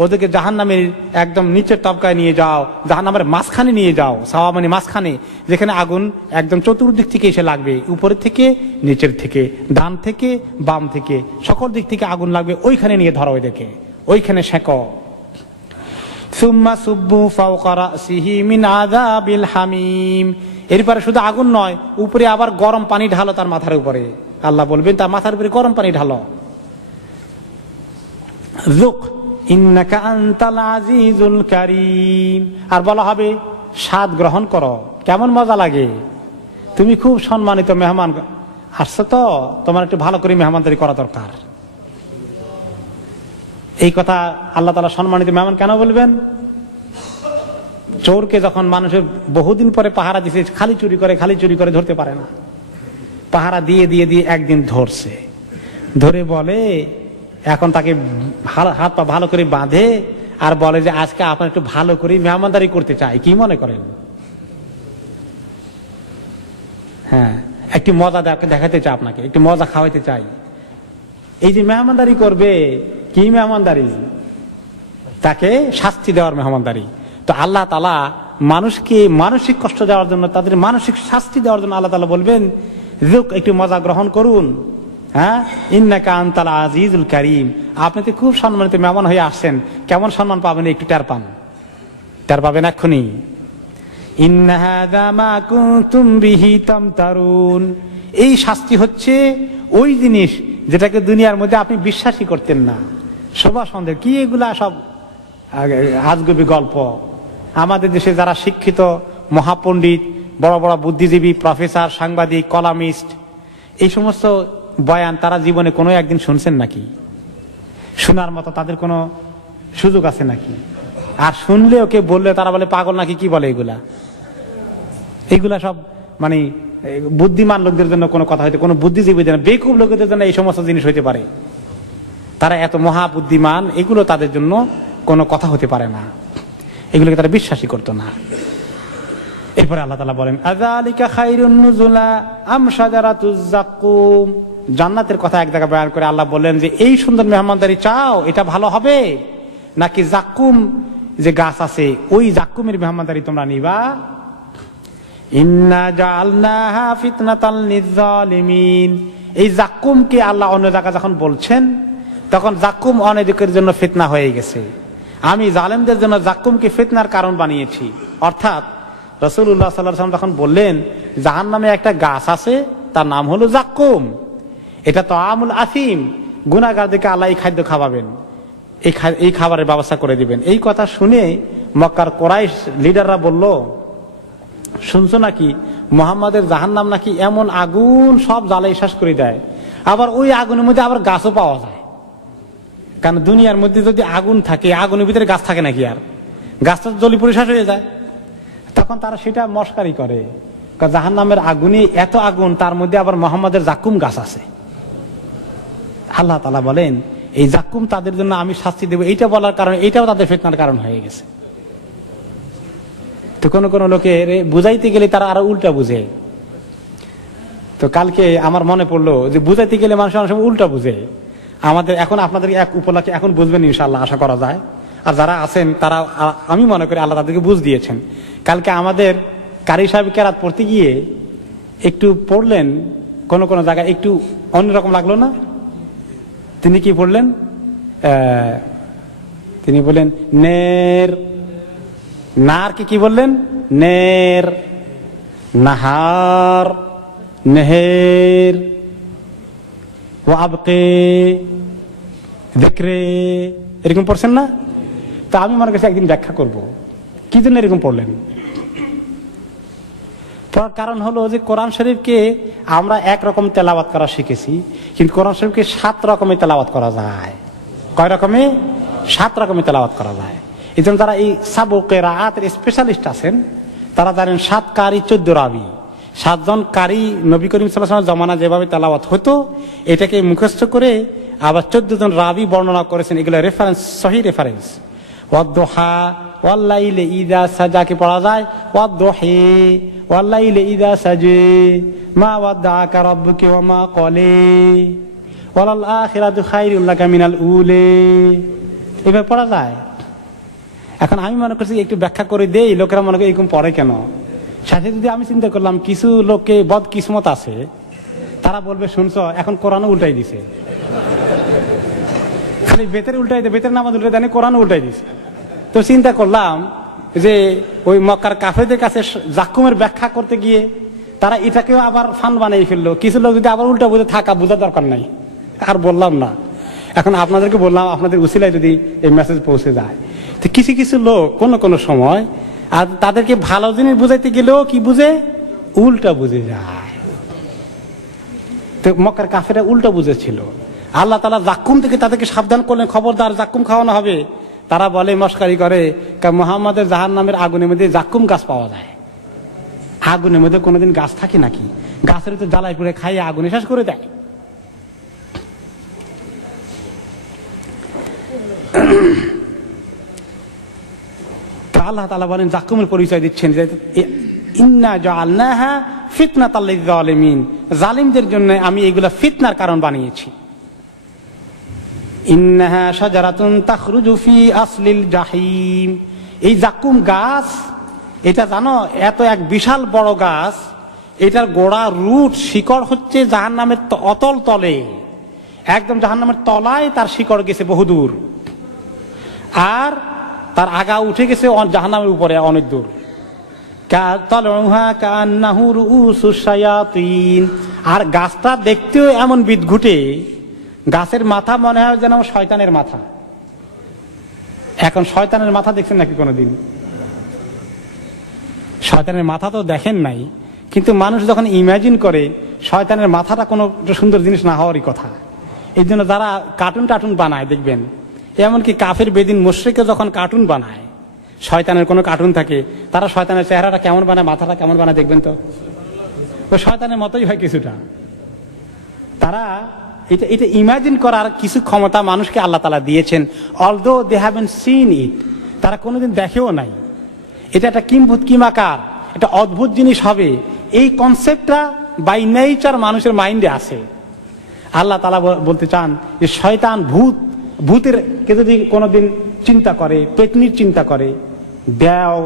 ওদেরকে জাহান্নামের একদম নিচের তবকায় নিয়ে যাও, জাহান্নামের মাঝখানে নিয়ে যাও। সাওয়া মানে মাঝখানে, যেখানে আগুন একদম চতুর্দিক থেকে এসে লাগবে, উপরের থেকে, নিচের থেকে, ডান থেকে, বাম থেকে, সকল দিক থেকে আগুন লাগবে, ওইখানে নিয়ে ধরো ওদেরকে, ওইখানে সেঁকো। সুম্মা সুব্বু ফাওকা রাসিহি মিন আযাবিল হামিম। এরপরে শুধু আগুন নয়, উপরে আবার গরম পানি ঢালো তার মাথার উপরে। আল্লাহ বলবেন তার মাথার উপরে গরম পানি ঢালো। যুক ইন্নাকা আনতাল আজিজুল কারীম। আর বলা হবে স্বাদ গ্রহণ করো, কেমন মজা লাগে, তুমি খুব সম্মানিত মেহমান আসছো, তো তোমার একটু ভালো করে মেহমানদারি করা দরকার। এই কথা আল্লাহ তাআলা সম্মানিত মেহমান কেন বলবেন? চোরকে যখন মানুষের বহুদিন পরে পাহারা দিছে, খালি চুরি করে ধরতে পারে না, পাহারা দিয়ে দিয়ে দিয়ে একদিন ধরছে, ধরে বলে, এখন তাকে হাত পা ভালো করে বাঁধে আর বলে যে আজকে আপনার একটু ভালো করে মেহমানদারি করতে চাই, কি মনে করেন? হ্যাঁ, একটু মজা দেখাতে চাই, আপনাকে একটু মজা খাওয়াইতে চাই। এই যে মেহমানদারি করবে, কি মেহমানদারি? তাকে শাস্তি দেওয়ার মেহমানদারি। তো আল্লাহ তাআলা মানুষকে মানসিক কষ্ট দেওয়ার জন্য, তাদের মানসিক শাস্তি দেওয়ার জন্য আল্লাহ তাআলা বলবেন, একটু মজা গ্রহণ করুন। হ্যাঁ, ইন্নাকা আনতাল আজিজুল কারীম, আপনি তো খুব সম্মানিত মেহমান হয়ে আসছেন, কেমন সম্মান পাবেন একটু টের পাবেন এক্ষুনি। ইন্না হাযা মা কুনতুম বিহি তামতারুন। এই শাস্তি হচ্ছে ওই জিনিস যেটাকে দুনিয়ার মধ্যে আপনি বিশ্বাসই করতেন না। শোভা সন্দেহ কি, এগুলা সব আজগুবি গল্প। আমাদের দেশে যারা শিক্ষিত মহাপণ্ডিত, বড় বড় বুদ্ধিজীবী, প্রফেসর, সাংবাদিক, কলামিস্ট, এই সমস্ত বয়ান তারা জীবনে কোনো একদিন শুনছেন নাকি? শোনার মতো তাদের কোনো সুযোগ আছে নাকি? আর শুনলেও কে বললে তারা বলে পাগল নাকি, কি বলে এগুলা। এগুলা সব মানে বুদ্ধিমান লোকদের জন্য কোনো কথা হইতে, কোনো বুদ্ধিজীবীদের জন্য, বেকুব লোকদের জন্য এই সমস্ত জিনিস হইতে পারে। তারা এত মহাবুদ্ধিমান, এগুলো তাদের জন্য কোনো কথা হতে পারে না, এগুলোকে তারা বিশ্বাসই করতো না। এরপরে আল্লাহ তাআলা বলেন আযালিকা খায়রুন নুজুলা আম শাজারাতুজ যাক্কুম। জান্নাতের কথা এক জায়গায় বয়ান করে আল্লাহ বললেন যে এই সুন্দর মেহমানদারি চাও, এটা ভালো হবে, নাকি যাক্কুম যে গাছ আছে ওই যাক্কুমের মেহমানদারি তোমরা নিবা? ইন্না জাআলনাহা ফিতনাতাল লিয-যালিমিন। এই যাক্কুমকে আল্লাহ অন্য জায়গায় যখন বলছেন তখন যাক্কুম অনেকের জন্য ফিতনা হয়ে গেছে। আমি জালেমদের জন্য যাক্কুমকে ফিতনার কারণ বানিয়েছি। অর্থাৎ রাসূলুল্লাহ সাল্লাল্লাহু আলাইহি ওয়াসাল্লাম যখন বললেন জাহান্নামে একটা গাছ আছে, তার নাম হলো যাক্কুম, এটা তাআমুল আসিম, গুনাহগারদেরকে আল্লাহ এই খাদ্য খাওয়াবেন, এই খাবারের ব্যবস্থা করে দিবেন। এই কথা শুনে মক্কার কুরাইশ লিডাররা বলল, শুনছো নাকি মুহাম্মাদের জাহান্নাম নাকি এমন আগুন সব জ্বালাই শেষ করে দেয়, আবার ওই আগুনের মধ্যে আবার গাছও পাওয়া যায়। কারণ দুনিয়ার মধ্যে যদি আগুন থাকে, আগুনের ভিতরে গাছ থাকে নাকি? আর গাছটা জ্বলি পুড়ে শেষ হয়ে যায়। তখন তারা সেটা মশকারি করে, জাহান্নামের আগুনে এত আগুন, তার মধ্যে আবার মুহাম্মাদের যাক্কুম গাছ আছে। আল্লাহ তাআলা বলেন এই যাক্কুম তাদের জন্য আমি শাস্তি দেব, এইটা বলার কারণে এইটাও তাদের ফিতনার কারণ হয়ে গেছে। তো কোন কোন লোকে বুঝাইতে গেলে তারা আরো উল্টা বুঝে। তো কালকে আমার মনে পড়লো যে বুঝাইতে গেলে মানুষ অনেক সময় উল্টা বুঝে। আমাদের এখন আপনাদের এক উপলক্ষে এখন বুঝবেন ইনশাআল্লাহ, আশা করা যায়। আর যারা আছেন তারা, আমি মনে করি আল্লাহ তাদেরকে বুঝ দিয়েছেন। কালকে আমাদের কারি সাহেব কেরাত পড়তে গিয়ে একটু পড়লেন, কোন কোন জায়গায় একটু অন্যরকম লাগলো না? তিনি কি পড়লেন? তিনি বললেন নের, নার কি বললেন? নের, নাহার, নেহের, ও আবকে, যিকরে, এরকম পড়ছেন না? তা আমি মনে করছি একদিন ব্যাখ্যা করব কি জন্য এরকম পড়লেন। কারণ হলো যে কোরআন শরীফকে আমরা একরকম তেলাওয়াত করা শিখেছি, কিন্তু কোরআন শরীফকে 7 রকমের তেলাওয়াত করা যায়। কয় রকমে? 7 রকমের তেলাওয়াত করা যায়। এই জন্য যারা এই সাবুক কিরাআতের স্পেশালিস্ট আছেন তারা জানেন 7 কারি 14 রাবি, 7 জন কারি নবী করিম সাল্লাল্লাহু আলাইহি ওয়াসাল্লাম জামানা যেভাবে তেলাওয়াত হতো এটাকে মুখস্থ করে আবার 14 জন রাবি বর্ণনা করেছেন। এগুলো রেফারেন্স, সহিহ রেফারেন্স। ওয়াদ-দুহা ওয়াল লাইলি ইযা সাজা কে পড়া যায়, ওয়াদ-দুহি ওয়াল লাইলি ইযা সাজে, মা ওয়াদ্দাআকা রাব্বুকা ওয়া মা ক্বালে, ওয়ালাল আখিরাতু খায়রুল লাকা মিনাল উলি, এভাবে পড়া যায়। এখন আমি মনে করছি একটু ব্যাখ্যা করে দেই, লোকেরা মনে করে এরকম পড়ে কেন। সাথে যদি আমি চিন্তা করলাম কিছু লোকে বদ কিসমত আছে, তারা বলবে শুনছো এখন কোরআনও উল্টাই দিছে, খালি বেতের উল্টাই দেয়, বেতের নামাজ উল্টাই দেয়, কোরআনও উল্টাই দিছে। তো চিন্তা করলাম যে ওই মক্কার কাফেরদের কাছে যাক্কুমের ব্যাখ্যা করতে গিয়ে তারা এটাকেও আবার ফান বানিয়ে ফেললো। কিছু লোক যদি আবার উল্টা বুঝে থাকা, বোঝার দরকার নাই, আর বললাম না। এখন আপনাদেরকে বললাম, আপনাদের উসিলায় যদি এই মেসেজ পৌঁছে যায়। তো কিছু কিছু লোক কোন সময় আর তাদেরকে ভালো জিনিস বুঝাইতে গেলেও কি বুঝে, উল্টা বুঝে যায়। তো মক্কার কাফেররা উল্টা বুঝেছিল। আল্লাহ তাআলা যাক্কুম থেকে তাদেরকে সাবধান করলেন, খবরদার যাক্কুম খাওয়ানো হবে। তারা বলে, মশকারি করে, মুহাম্মাদের জাহান্নামের আগুনের মধ্যে যাক্কুম গাছ পাওয়া যায়। আগুনের মধ্যে কোনোদিন গাছ থাকে নাকি? গাছের তো জ্বালাই পুড়ে খাইয়ে আগুনে শেষ করে দেয়। আল্লাহ তাআলা বলেন, যাক্কুমের পরিচয় দিচ্ছেন যে ইন্না জাআলনাহা ফিতনাতাল লিয-যালিমিন, জালিমদের জন্য আমি এগুলা ফিতনার কারণ বানিয়েছি। ইন্নাহা শাজারাতুন তাখরুজু ফি আসলিল জাহিম, এই যাক্কুম গাছ, এটা জানো এত এক বিশাল বড় গাছ, এটার গোড়া, রুট, শিকড় হচ্ছে জাহান্নামের অতল তলে, একদম জাহান্নামের তলায় তার শিকড় গেছে বহুদূর, আর তার আগা উঠে গেছে জাহান্নামের উপরে অনেক দূর। কাতালুহা কান্নাহু রুউসুশ শায়াতিন, আর গাছটা দেখতেও এমন বিদঘুটে, গাছের মাথা মনে হয় যেন শয়তানের মাথা। এখন শয়তানের মাথা দেখছেন নাকি কোনোদিন? শয়তানের মাথা তো দেখেন নাই, কিন্তু মানুষ যখন ইমাজিন করে শয়তানের মাথাটা কোনো সুন্দর জিনিস না হওয়ারই কথা। এই জন্য যারা কার্টুন টার্টুন বানায় দেখবেন, এমনকি কাফের বেদিন মুশরিকও যখন কার্টুন বানায়, শয়তানের কোনো কার্টুন থাকে, তারা শয়তানের চেহারাটা কেমন বানায়, মাথাটা কেমন বানায় দেখবেন তো, শয়তানের মতোই হয় কিছুটা। তারা এটা ইমাজিন করার কিছু ক্ষমতা মানুষকে আল্লাহ তাআলা দিয়েছেন, although they haven't seen it, তারা কোনোদিন দেখেও নাই। এটা একটা কিম্ভূত কিমাকার, এটা অদ্ভুত জিনিস হবে, এই কনসেপ্টটা বাই নেচার মানুষের মাইন্ডে আছে। আল্লাহ তাআলা বলতে চান যে শয়তান, ভূতের কে যদি কোনোদিন চিন্তা করে, পেতনির চিন্তা করে, দেও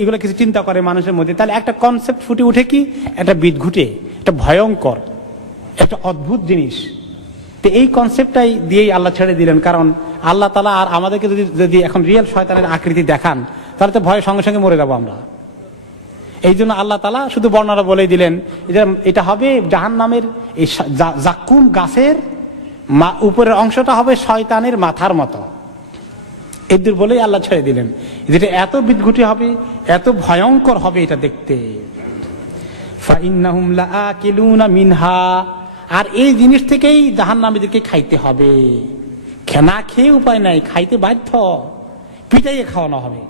এগুলো কিছু চিন্তা করে মানুষের মধ্যে, তাহলে একটা কনসেপ্ট ফুটে উঠে কি, একটা বিদঘুটে, একটা ভয়ঙ্কর, একটা অদ্ভুত জিনিস। তো এই কনসেপ্টটাই দিয়েই আল্লাহ ছেড়ে দিলেন, কারণ আল্লাহ তাআলা আর আমাদেরকে যদি এখন রিয়েল শয়তানের আকৃতি দেখান, তাহলে তো ভয়ের সঙ্গে সঙ্গে মরে যাবো আমরা। এই জন্য আল্লাহ তাআলা শুধু বর্ণনা বলেই দিলেন, এটা হবে জাহান্নামের এই জাক্কুম গাছের উপরের অংশটা হবে শয়তানের মাথার মতো, এদের বলেই আল্লাহ ছেড়ে দিলেন। যেটা এত বিদঘুটে হবে, এত ভয়ঙ্কর হবে এটা দেখতে। ফাইন্নাহুম লাআকিলুনা মিনহা, আর এই জিনিস থেকেই জাহান্নামীদেরকে খাইতে হবে। না খেয়ে উপায় নাই, খাইতে বাধ্য, পিটাইয়ে খাওয়ানো হবে।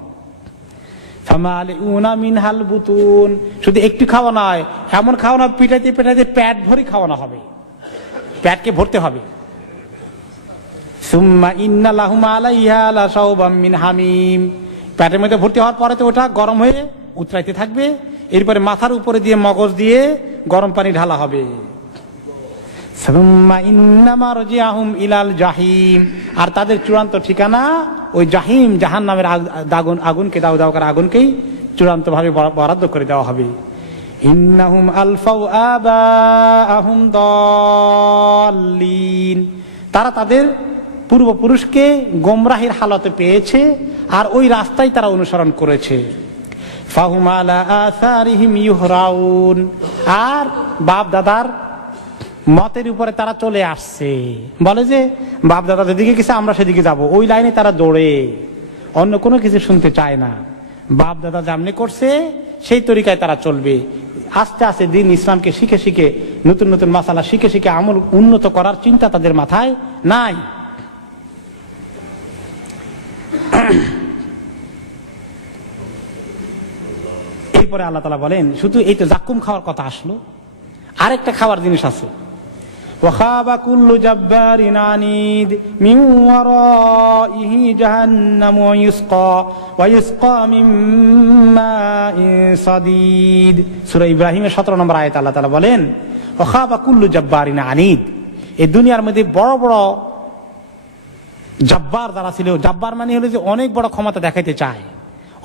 ফামালিউনা মিনহাল বুতুন, শুধু একটু খাওয়া নয়, এমন খাওয়ানো, পিটাইতে পিটাইতে পেট ভরে খাওয়ানো হবে, পেটকে ভরতে হবে। সুম্মা ইন্না লাহুম আলাইহা লাশাওবাম মিন হামিম, পেটের মধ্যে ভর্তি হওয়ার পরে তো ওটা গরম হয়ে উতরাইতে থাকবে, এরপরে মাথার উপরে দিয়ে মগজ দিয়ে গরম পানি ঢালা হবে। সুম্মা ইন্না মারজিআহুম ইলাল জাহিম, আর তাদের চূড়ান্ত ঠিকানা ওই জাহিম, জাহান্নামের আগুনকে, দাউ করে আগুনকেই চূড়ান্ত ভাবে বরাদ্দ করে দেওয়া হবে। ইন্নাহুম আলফাউ আবাআহুম দাল্লিন, তারা তাদের পূর্বপুরুষকে গোমরাহির হালতে পেয়েছে আর ওই রাস্তায় তারা অনুসরণ করেছে। ফাহুম আলা আসারিহিম ইউহরাউন, আর বাপ দাদার মতের উপরে তারা চলে আসছে, বলে যে বাপ দাদা যেদিকে গেছে আমরা সেদিকে যাব, ওই লাইনে তারা দৌড়ে, অন্য কোনো কিছু শুনতে চায় না। বাপ দাদা যেমনি করছে সেই তরিকায় তারা চলবে। আস্তে আস্তে দিন ইসলামকে শিখে শিখে, নতুন নতুন মাসালা শিখে শিখে আমল উন্নত করার চিন্তা তাদের মাথায় নাই। এরপরে আল্লাহ তাআলা বলেন, শুধু এই তো জাক্কুম খাওয়ার কথা আসলো, আরেকটা খাওয়ার জিনিস আছে। ওয়াখাবা কুল্লু জাব্বারিন আনিদ মিন ওয়ারাইহি জাহান্নাম ওয়া ইসকা মিন মাইন সাদীদ। সূরা ইব্রাহিমের 17 নম্বর আয়াতে আল্লাহ তাআলা বলেন, ওয়াখাবা কুল্লু জাব্বারিন আনিদ, এই দুনিয়ার মধ্যে বড় বড় জাব্বার যারা ছিল, জাব্বার মানে হলো যে অনেক বড় ক্ষমতা দেখাইতে চায়,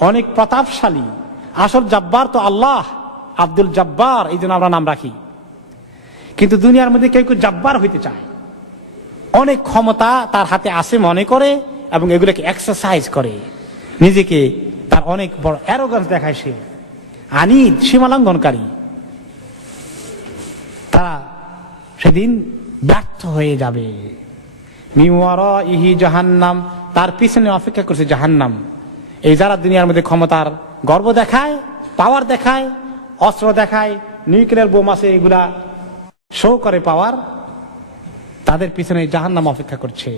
অনেক প্রতাপশালী। আসল জাব্বার তো আল্লাহ, আব্দুল জাব্বার, এই জন্য আমরা নাম রাখি। কিন্তু দুনিয়ার মধ্যে কেউ কেউ জাব্বার হইতে চায়, অনেক ক্ষমতা তার হাতে আসে মনে করে, এবং এগুলোকে এক্সারসাইজ করে, নিজেকে তার অনেক বড় অ্যারোগান্স দেখায় সে, আনিদ, সীমালঙ্ঘনকারী। তারা সেদিন ব্যর্থ হয়ে যাবে। মিন ওয়ারাইহি জাহান্নাম, তার পিছনে অপেক্ষা করছে জাহান্নাম। এই যারা দুনিয়ার মধ্যে ক্ষমতার গর্ব দেখায়, পাওয়ার দেখায়, অস্ত্র দেখায়, নিউক্লিয়ার বোম আছে, এগুলা শো করে পাওয়ার, তাদের পিছনে জাহান্নাম অপেক্ষা করছে।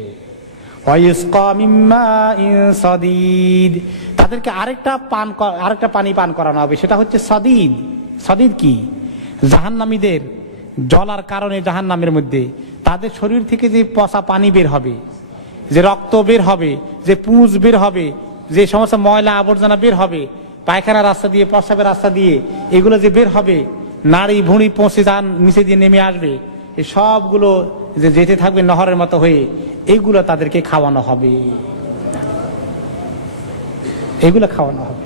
ওয়াইসকা মিন মাইন সাদীদ, তাদেরকে আরেকটা পানি পান করানো হবে, সেটা হচ্ছে সাদীদ। সাদীদ কি? জাহান্নামীদের জ্বলার কারণে জাহান্নামের মধ্যে তাদের শরীর থেকে যে পচা পানি বের হবে, যে রক্ত বের হবে, যে পুঁজ বের হবে, যে সমস্ত ময়লা আবর্জনা বের হবে, পায়খানার রাস্তা দিয়ে, প্রস্রাবের রাস্তা দিয়ে, এগুলো যে বের হবে, নাড়ি ভুঁড়ি পৌঁছে যান নিচে দিয়ে নেমে আসবে, এই সবগুলো যে যেতে থাকবে নহরের মতো হয়ে, এইগুলো তাদেরকে খাওয়ানো হবে, এগুলো খাওয়ানো হবে।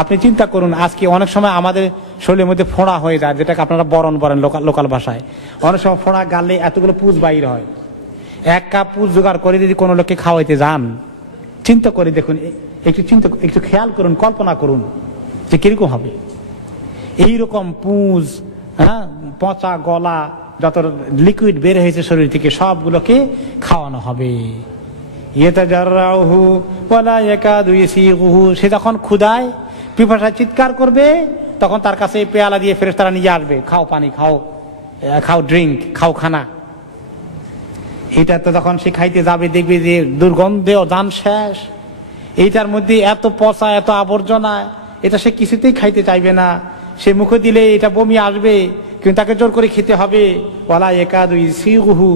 আপনি চিন্তা করুন, আজকে অনেক সময় আমাদের শরীরের মধ্যে ফোঁড়া হয়ে যায়, যেটাকে আপনারা বরণ বলেন লোকাল ভাষায়। অনেক সময় ফোঁড়া গালে এতগুলো পুঁজ বাইর হয়। এক কাপ পুঁজ জোগাড় করে যদি কোনো লোককে খাওয়াইতে যান, চিন্তা করে দেখুন, একটু খেয়াল করুন, কল্পনা করুন যে কিরকম হবে। এইরকম পুঁজ, হ্যাঁ, পচা গলা যত লিকুইড বের হয়েছে শরীর থেকে সবগুলোকে খাওয়ানো হবে। ইয়াতাজাররাহু ওয়ালা ইয়াকাদু ইয়াসিগুহু, সে যখন ক্ষুধায় পিপাসায় চিৎকার করবে তখন তার কাছে পেয়ালা দিয়ে ফেরেশতারা নিয়ে আসবে, খাও পানি, খাও খাও ড্রিঙ্ক, খাও খানা। এটা তো যখন সে খাইতে যাবে দেখবে যে দুর্গন্ধে দান শেষ, এইটার মধ্যে এত পচা এত আবর্জনা, এটা সে কিছুতেই খাইতে চাইবে না। সে মুখে দিলে এটা বমি আসবে, কিন্তু তাকে জোর করে খেতে হবে। ওয়ালা ইয়াকাদু ইয়াসিগুহু,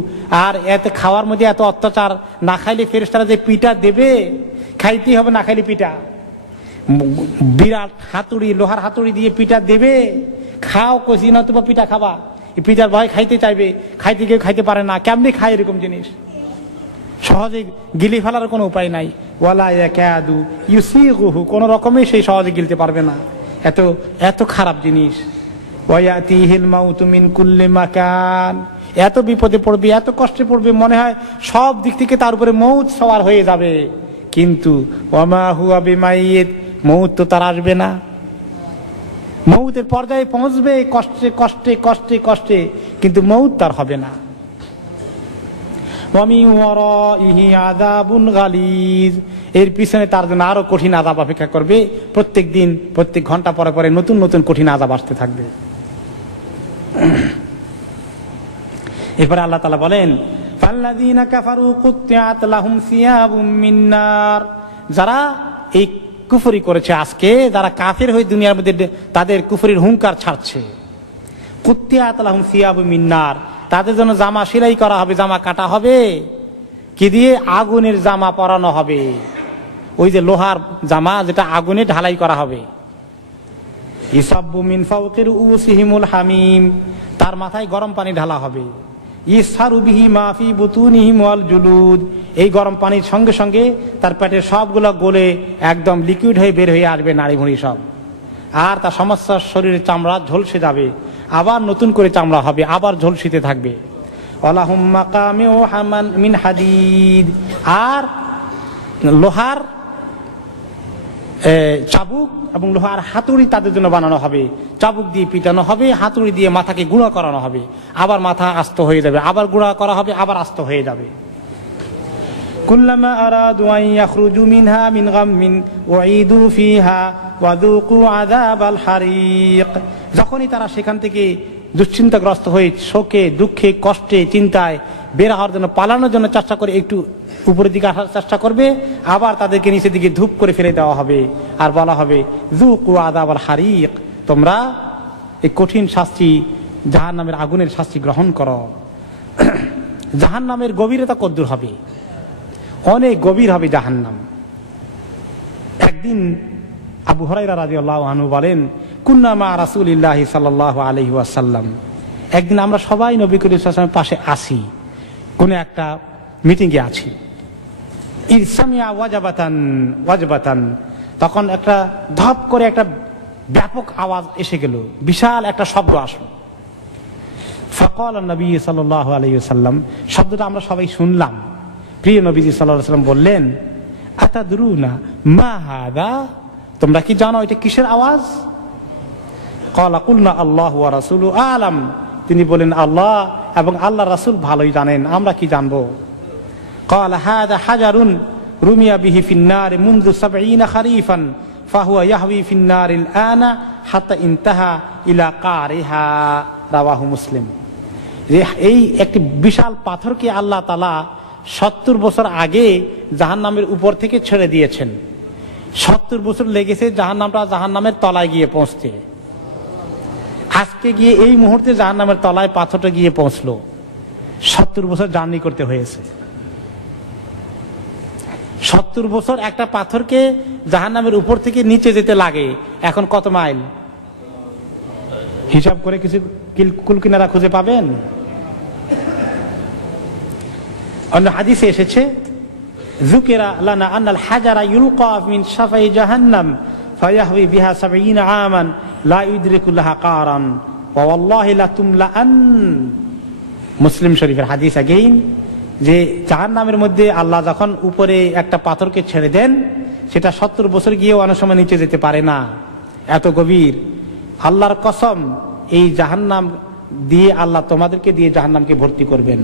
আর এত খাওয়ার মধ্যে এত অত্যাচার, না খাইলে ফেরেশতারা যে পিটা দেবে, খাইতেই হবে, না খাইলে পিটা। বিরাট হাতুড়ি, লোহার হাতুড়ি দিয়ে পিটা দেবে, খাও কষি নতুবা পিটা খাবা। এই পিটার ভয় খাইতে চাইবে, খাইতে কেউ খাইতে পারে না। কেমনি খায় এরকম জিনিস? সহজে গিলি ফেলার কোনো উপায় নাই। ওয়ালা ইয়াকাদু ইউসিগুহু, কোন রকমে সেই সহজে গিলতে পারবে না, এত এত খারাপ জিনিস। ওয়ায়াতিহিল মাউতু মিন কুল্লি মাকান, এত বিপদে পড়বে, এত কষ্টে পড়বে, মনে হয় সব দিক থেকে তার উপরে মউত সওয়ার হয়ে যাবে। কিন্তু ওয়ামা হুয়া বিমাইয়িত, মউত তো তার আসবে না। মউতের পর্যায়ে পৌঁছবে কষ্টে কষ্টে কষ্টে কষ্টে, কিন্তু মউত তার হবে না। ওয়া মিন ওয়ারাইহি আযাবুন গালিজ, এর পিছনে তার জন্য আরো কঠিন আযাব অপেক্ষা করবে। প্রত্যেক দিন প্রত্যেক ঘন্টা পরে পরে নতুন নতুন কঠিন আযাব আসতে থাকবে। এরপরে আল্লাহ তাআলা বলেন, ফাল্লাযীনা কাফারু কুত্তিআত লাহুম সিয়াবুম মিন নার, যারা এই কুফরি করেছে, আজকে যারা কাফের হয়ে দুনিয়ার মধ্যে তাদের কুফরির হুঙ্কার ছাড়ছে, কুত্তিআত লাহুম সিয়াবুম মিন নার, তাদের জন্য জামা সেলাই করা হবে, জামা কাটা হবে, কি দিয়ে? আগুনের জামা পরানো হবে। ওই যে লোহার জামা যেটা আগুনে ঢালাই করা হবে। ইসাব্বু মিন ফাওকি রুউসিহিমুল হামিম, তার মাথায় গরম পানি ঢালা হবে। ইসহারু বিহি মা ফি বুতুনিহিম ওয়াল জুলুদ, এই গরম পানির সঙ্গে সঙ্গে তার পেটের সবগুলো গলে একদম লিকুইড হয়ে বের হয়ে আসবে, নাড়ি ভুঁড়ি সব। আর তার সমস্ত শরীরের চামড়া ঝলসে যাবে, আবার নতুন করে চামড়া হবে, আবার ঝলসিতে থাকবে। ওয়ালাহুম মাকামিউ হামান মিন হাদিদ, আর লোহার চাবুক এবং লোহার হাতুড়ি তাদের জন্য বানানো হবে। চাবুক দিয়ে পিটানো হবে, হাতুড়ি দিয়ে মাথাকে গুঁড়া করানো হবে, আবার মাথা আস্ত হয়ে যাবে, আবার গুঁড়া করা হবে, আবার আস্ত হয়ে যাবে। কুল্লামা আরাদু আন ইয়াখরুজু মিনহা মিন গাম্মিন উঈদু ফিহা ওয়া যুকু আযাবাল হারিক, যখনই তারা সেখান থেকে দুশ্চিন্তাগ্রস্ত হয়ে শোকে দুঃখে কষ্টে চিন্তায় বের হওয়ার জন্য, পালানোর জন্য চেষ্টা করে একটু উপরের দিকে আসার চেষ্টা করবে, আবার তাদেরকে নিচের দিকে ধূপ করে ফেলে দেওয়া হবে, আর বলা হবে যুকু আযাবাল হারিক, তোমরা এই কঠিন শাস্তি, জাহান্নামের আগুনের শাস্তি গ্রহণ করো। জাহান্নামের গভীরতা কদ্দূর হবে? অনেক গভীর হবে জাহান্নাম। একদিন আবু হুরায়রা রাদিয়াল্লাহু আনহু বলেন, কুন্না মা রাসূলিল্লাহি সাল্লাল্লাহু আলাইহি ওয়াসাল্লাম, একদিন আমরা সবাই নবী করিম সাল্লাল্লাহু আলাইহি ওয়াসাল্লামের পাশে আসি, কোন একটা মিটিংয়ে আছি। ইরসামিয়া ওয়াজবাতান, তখন একটা ধপ করে একটা ব্যাপক আওয়াজ এসে গেল, বিশাল একটা শব্দ আসলো। ফাকালা নবী সাল্লাল্লাহু আলাইহি ওয়াসাল্লাম, শব্দটা আমরা সবাই শুনলাম। প্রিয় নবীজি সাল্লাল্লাহু আলাইহি ওয়াসাল্লাম বললেন, আতাদরুনা মা হাদা, তোমরা কি জানো এটা কিসের আওয়াজ? ক্বালা কুলনা আল্লাহু ওয়া রাসূলুহু আ'লাম, তিনি বলেন আল্লাহ এবং আল্লাহর রাসূল ভালোই জানেন, আমরা কি জানবো? ক্বালা হাদা হাজারুন রুমিয়া বিহি ফিন নার মুনযু ৭০ খারিফান ফাহুয়া ইয়াহউই ফিন নারিল আনা হাত্তা ইনতাহা ইলা কারিহা, রাওয়াহু মুসলিম। এই একটি বিশাল পাথরকে আল্লাহ তাআলা ৭০ বছর আগে জাহান্নামের উপর থেকে ছেড়ে দিয়েছেন। ৭০ বছর লেগেছে জাহান্নামের তলায় গিয়ে পৌঁছতে। আজকে গিয়ে এই মুহূর্তে জাহান্নামের তলায় পাথরটা গিয়ে পৌঁছলো। ৭০ বছর জার্নি করতে হয়েছে। ৭০ বছর একটা পাথরকে জাহান্নামের উপর থেকে নিচে যেতে লাগে। এখন কত মাইল হিসাব করে কিছু কুলকিনারা খুঁজে পাবেন? অন্য হাদিসে এসেছে, যুকিরা লানা আন্নাল হাজারা ইউলকা মিন শাফাই জাহান্নাম ফায়াহউই বিহা ৭০ আমান লা ইউদরিকু লাহা কারান ওয়া ওয়াল্লাহি লা তুমলাআন। মুসলিম শরীফের হাদিস আগেইন, যে জাহান্নামের মধ্যে আল্লাহ যখন উপরে একটা পাথরকে ছেড়ে দেন, সেটা ৭০ বছর গিয়েও অনেক সময় নিচে যেতে পারে না, এত গভীর। আল্লাহর কসম, এই জাহান্নাম দিয়ে আল্লাহ তোমাদেরকে দিয়ে জাহান্নামকে ভর্তি করবেন।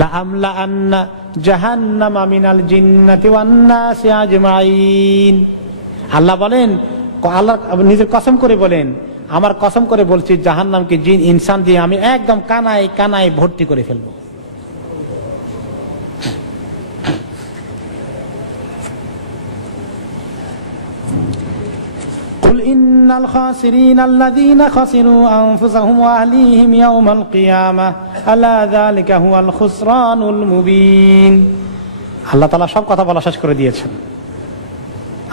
লাআমলাআন্না জাহান্নামা মিনাল জিন্নাতি ওয়ান নাসি আজমাইন। আল্লাহ বলেন, আল্লাহ নিজের কসম করে বলেন, আমার কসম করে বলছি জাহান্নামকে জিন ইনসান দিয়ে আমি একদম কানায় কানায় ভর্তি করে ফেলবো। কুল ইন্নাল খাসিরিনা আল্লাযীনা খাসিরু আনফুসাহুম ওয়া আহলিহিম ইয়াওমাল কিয়ামাহ আলা যালিকা হুয়াল খুসরানুল মুবিন। আল্লাহ তাআলা সব কথা বলা শেষ করে দিয়েছেন।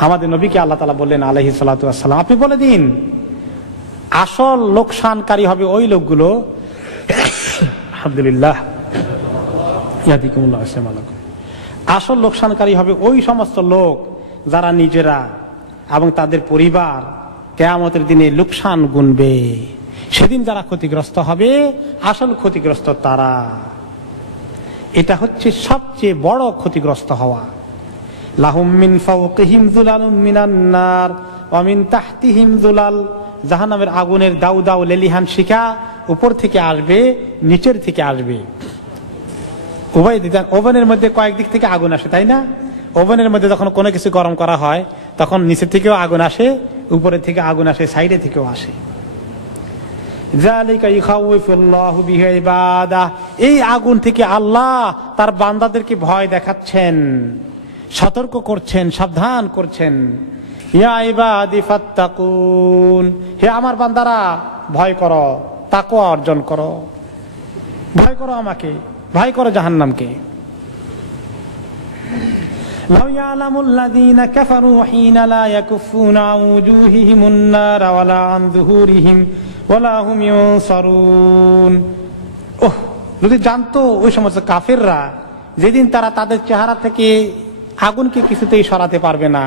আমাদের নবীকে আল্লাহ তাআলা বললেন আলাইহিস সালাতু ওয়াস সালাম, আপনি বলে দিন আসল লোকসানকারী হবে ওই লোকগুলো, আলহামদুলিল্লাহ ইয়াদিকুমুল্লাহ আসসালামু আলাইকুম, আসল লোকসানকারী হবে ওই সমস্ত লোক যারা নিজেরা এবং তাদের পরিবার কিয়ামতের দিনে লোকসান গুনবে। সেদিন যারা ক্ষতিগ্রস্ত হবে আসল ক্ষতিগ্রস্ত তারা। এটা হচ্ছে সবচেয়ে বড় ক্ষতিগ্রস্ত হওয়া। লাহুম মিন ফাওকিহিম যুলালুম মিনান নার ওয়া মিন তাহতিহিম যুলাল। জাহান্নামের আগুনের দাউ দাউ লেলিহান শিখা উপর থেকে আসবে, নিচের থেকে আসবে। উভয় দিক, ওভেনের মধ্যে কয়েক দিক থেকে আগুন আসে, তাই না? ওভেনের মধ্যে যখন কোনো কিছু গরম করা হয় তখন নিচের থেকেও আগুন আসে, উপরের থেকে আগুন আসে, সাইডে থেকেও আসে। যালিকা ইখাউফুল্লাহু বিহি ইবাদাহ। এই আগুন থেকে আল্লাহ তার বান্দাদেরকে ভয় দেখাচ্ছেন, সতর্ক করছেন, সাবধান করছেন। ইয়া ইবাদি ফাত্তাকুন, হে আমার বান্দারা ভয় করো, তাকওয়া অর্জন করো, ভয় করো আমাকে, ভয় করো জাহান্নামকে। লাউ ইয়ালামুল্লাযীনা কাফারু হিনা লা ইয়াকুফুনা আন ওয়ুজুহিহিমুন নার ওয়ালা আন যুহুরিহিম ওয়ালা হুম ইউনসারুন। ওহ, যদি জানতো ওই সমস্ত কাফেররা যেদিন তারা তাদের চেহারা থেকে আগুনকে কিছুতেই সরাতে পারবে না,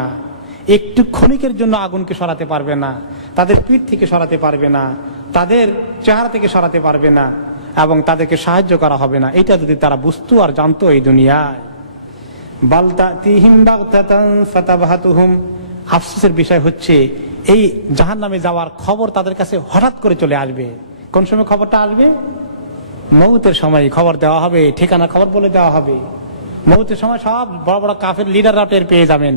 একটু ক্ষণিকের জন্য আগুনকে সরাতে পারবে না, তাদের পিঠ থেকে সরাতে পারবে না, তাদের চেহারা থেকে সরাতে পারবে না এবং তাদেরকে সাহায্য করা হবে না, এটা যদি তারা বুঝতো আর জানতো এই দুনিয়ায়। বাল তাতিহিম বাগতাতান ফাতাবহাতুহুম। আফসোসের বিষয় হচ্ছে এই জাহান্নামে যাওয়ার খবর তাদের কাছে হঠাৎ করে চলে আসবে। কোন সময় খবরটা আসবে? মউতের সময় খবর দেওয়া হবে, ঠিকানা খবর বলে দেওয়া হবে। মউতের সময় সব বড় বড় কাফের লিডাররা টের পেয়ে যাবেন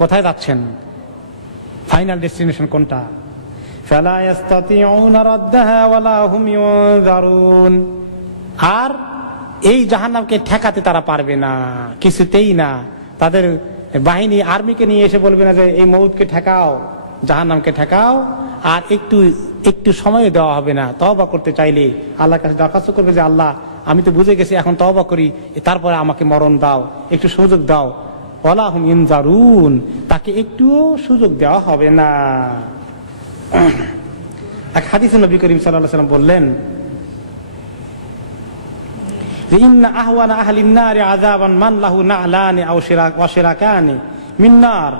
কোথায় যাচ্ছেন, ফাইনাল ডেস্টিনেশন কোনটা। ফালা ইস্তাতিউনা রাদ্দাহা ওয়ালা হুম ইউনজারুন। আর এই জাহান্নামকে ঠেকাতে তারা পারবে না, কিছুতেই না। তাদের বাহিনী আর্মিকে নিয়ে এসে বলবে না যে এই মউতকে ঠেকাও, জাহান্নামকে ঠেকাও, আর একটু সময় দেওয়া হবে না। তওবা করতে চাইলে আল্লাহর কাছে দরখাস্ত করবে যে আল্লাহ আমি তো বুঝে গেছি, এখন তওবা করি, তারপরে আমাকে মরণ দাও, একটু সুযোগ দাও। ওয়ালা হুম ইউনজারুন, তাকে একটুও সুযোগ দেওয়া হবে না। এক হাদিসে নবী করিম সাল্লাল্লাহু আলাইহি ওয়াসাল্লাম বললেন, ইন্না আহওয়ানা আহলিন নারি আযাবান মান লাহু না'লানি আও শিরাকানি মিন নার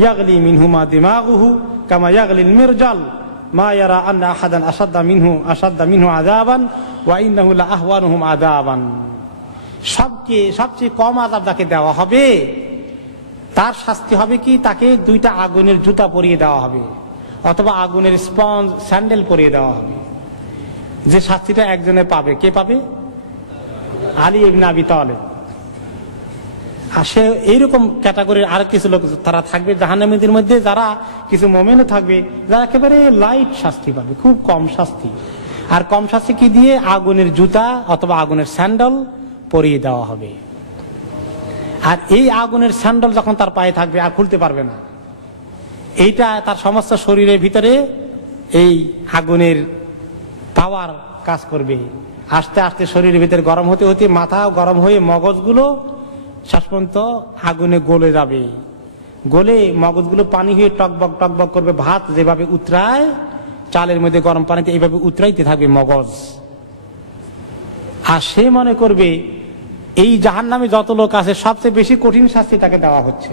ইয়াগলি মিনহুমা দিমাগুহু কামা ইয়াগলিল মিরজাল মা ইয়ারা আন্না আহাদান আশাদ্দা মিনহু আযাবান ওয়া ইন্নাহু লা আহওয়ানুহুম আযাবান। সবচেয়ে কম আযাব যাকে দেওয়া হবে তার শাস্তি হবে কি, তাকে দুইটা আগুনের জুতা পরিয়ে দেওয়া হবে অথবা আগুনের স্পঞ্জ স্যান্ডেল পরিয়ে দেওয়া হবে। যে শাস্তিটা একজনে পাবে, কে পাবে? আলী ইবনে আবি তালেব। আর সে এইরকম ক্যাটাগরির আর কিছু লোক তারা থাকবে জাহান্নামীদের মধ্যে, যারা কিছু মোমেনও থাকবে যারা একেবারে লাইট শাস্তি পাবে, খুব কম শাস্তি। আর কম শাস্তি কি দিয়ে? আগুনের জুতা অথবা আগুনের স্যান্ডেল পরিয়ে দেওয়া হবে। আর এই আগুনের স্যান্ডেল যখন তার পায়ে থাকবে আর খুলতে পারবে না, এইটা তার সমস্ত শরীরের ভিতরে এই আগুনের পাওয়ার কাজ করবে। আস্তে আস্তে শরীরের ভিতরে গরম হতে হতে মাথা গরম হয়ে মগজগুলো শেষ পর্যন্ত আগুনে গলে যাবে। গলে মগজগুলো পানি হয়ে টকবক টকবক করবে। ভাত যেভাবে উতরায় চালের মধ্যে গরম পানিতে, এইভাবে উতরাইতে থাকবে মগজ। আর সে মনে করবে এই জাহান্নামে যত লোক আছে সবচেয়ে বেশি কঠিন শাস্তি তাকে দেওয়া হচ্ছে,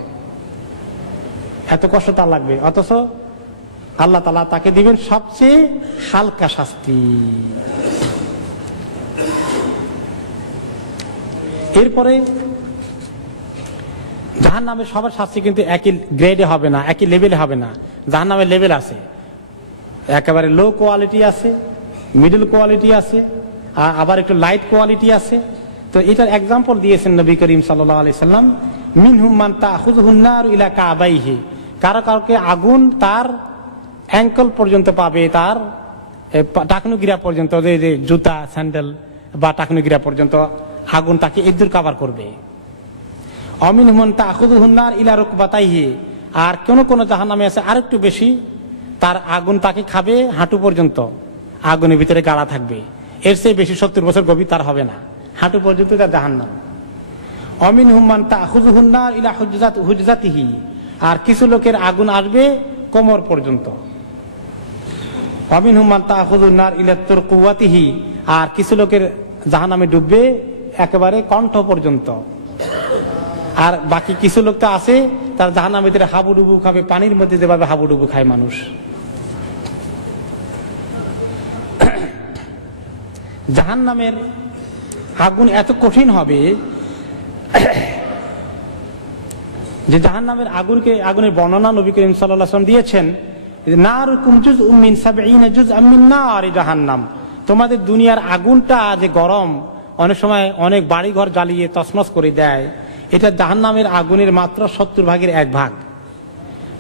এত কষ্ট তার লাগবে। অথচ আল্লাহ তাআলা তাকে দিবেন সবচেয়ে হালকা শাস্তি। এরপরে জাহান্নামের সবার শাস্তি কিন্তু একই গ্রেডে হবে না, একই লেভেলে হবে না। জাহান্নামের লেভেল আছে। একেবারে লো কোয়ালিটি আছে, মিডল কোয়ালিটি আছে, আর আবার একটু লাইট কোয়ালিটি আছে। তো এটার এক্সাম্পল দিয়েছেন নবী করিম সাল্লাল্লাহু আলাইহি সাল্লাম, মিনহুম মান তাখুযুহুন নার ইলা কাবাইহি, কারো কারোকে আগুন তার অ্যাঙ্কল পর্যন্ত পাবে, তার টাকনুগিরা পর্যন্ত, যে জুতা স্যান্ডেল বা টাকনুগিরা পর্যন্ত আগুন তাকে ইদ্দুর কাভার করবে। অমিনহুম মান তাখুযুহুন নার ইলা রুকবাতাইহি, আর কোন জাহান্নামে আছে আরেকটু বেশি, তার আগুন তাকে খাবে হাঁটু পর্যন্ত, আগুনের ভিতরে গাড়া থাকবে, এর চেয়ে বেশি 70 বছর গভীর তার হবে না, হাঁটু পর্যন্ত তার জাহান্নাম। অমিনহুম মান তাখুযুহুন নার ইলা হুজজাতিহি, আর কিছু লোকের আগুন আসবে কোমর পর্যন্ত। অমিনহুম মান তাখুযুন নার ইলা তুরকুওয়াতিহি, আর কিছু লোকের জাহান্নামে ডুববে একেবারে কণ্ঠ পর্যন্ত। আর বাকি কিছু লোক তো আছে তার জাহান্নামের ভিতরে হাবুডুবু খাবে, পানির মধ্যে যেভাবে হাবুডুবু খায় মানুষ। জাহান্নামের আগুন এত কঠিন হবে যে জাহান্নামের আগুনের বর্ণনা নবী করিম সাল্লাল্লাহু আলাইহি ওয়াসাল্লাম দিয়েছেন, নারুকুম জুজউম মিন 70 জুজআম মিন নারি জাহান্নাম, তোমাদের দুনিয়ার আগুনটা যে গরম, অনেক সময় অনেক বাড়িঘর জ্বালিয়ে তছনছ করে দেয়, এটা জাহান্নামের আগুনের মাত্র 70 ভাগের 1 ভাগ।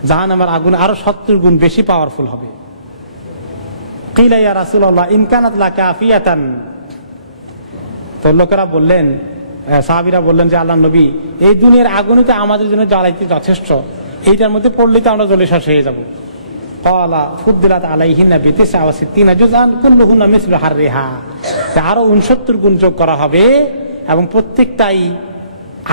জাহান্নামের আগুন আরো 70 গুণ বেশি পাওয়ারফুল হবে। কিলা ইয়া রাসূলুল্লাহ ইন কানাত লাকাফিয়াতান, তো লোকেরা বললেন, সাহাবীরা বললেন যে আল্লাহর নবী, এই দুনিয়ার আগুনই তো আমাদের জন্য জ্বালাইতে যথেষ্ট, এইটার মধ্যে পড়লেই তো আমরা জ্বলে শেষ হয়ে যাব। ক্বালা ফুদ্দিলাত আলাইহিন্না বি69 জুজআন কুল্লুহুন্না মিসলু হাররিহা, আরো 69 গুণ যোগ করা হবে, এবং প্রত্যেকটাই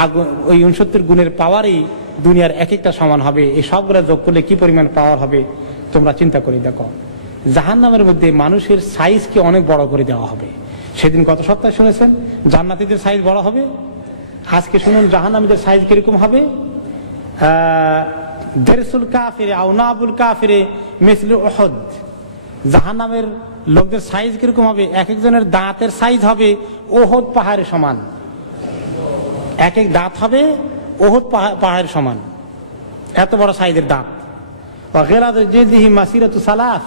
আগুন ওই 69 গুণের পাওয়ারই দুনিয়ার এক একটা সমান হবে। এই সবগুলো যোগ করলে কি পরিমাণ পাওয়ার হবে তোমরা চিন্তা করে দেখো। জাহান্নামের মধ্যে মানুষের সাইজকে অনেক বড় করে দেওয়া হবে। সেদিন গত সপ্তাহে শুনেছেন জান্নাতীদের সাইজ বড় হবে, আজকে শুনুন জাহান্নামীদের সাইজ কিরকম হবে। দেরসুল কাফিরে আও নাবুল কাফিরে মিসলু উহুদ, জাহান্নামের লোকদের সাইজ কিরকম হবে, এক একজনের দাঁতের সাইজ হবে উহুদ পাহাড়ের সমান, এক এক দাঁত হবে উহুদ পাহাড়ের সমান, এত বড় সাইজের দাঁত। ওয়া গিলাযু জিলদিহি মাসিরাতু সালাস,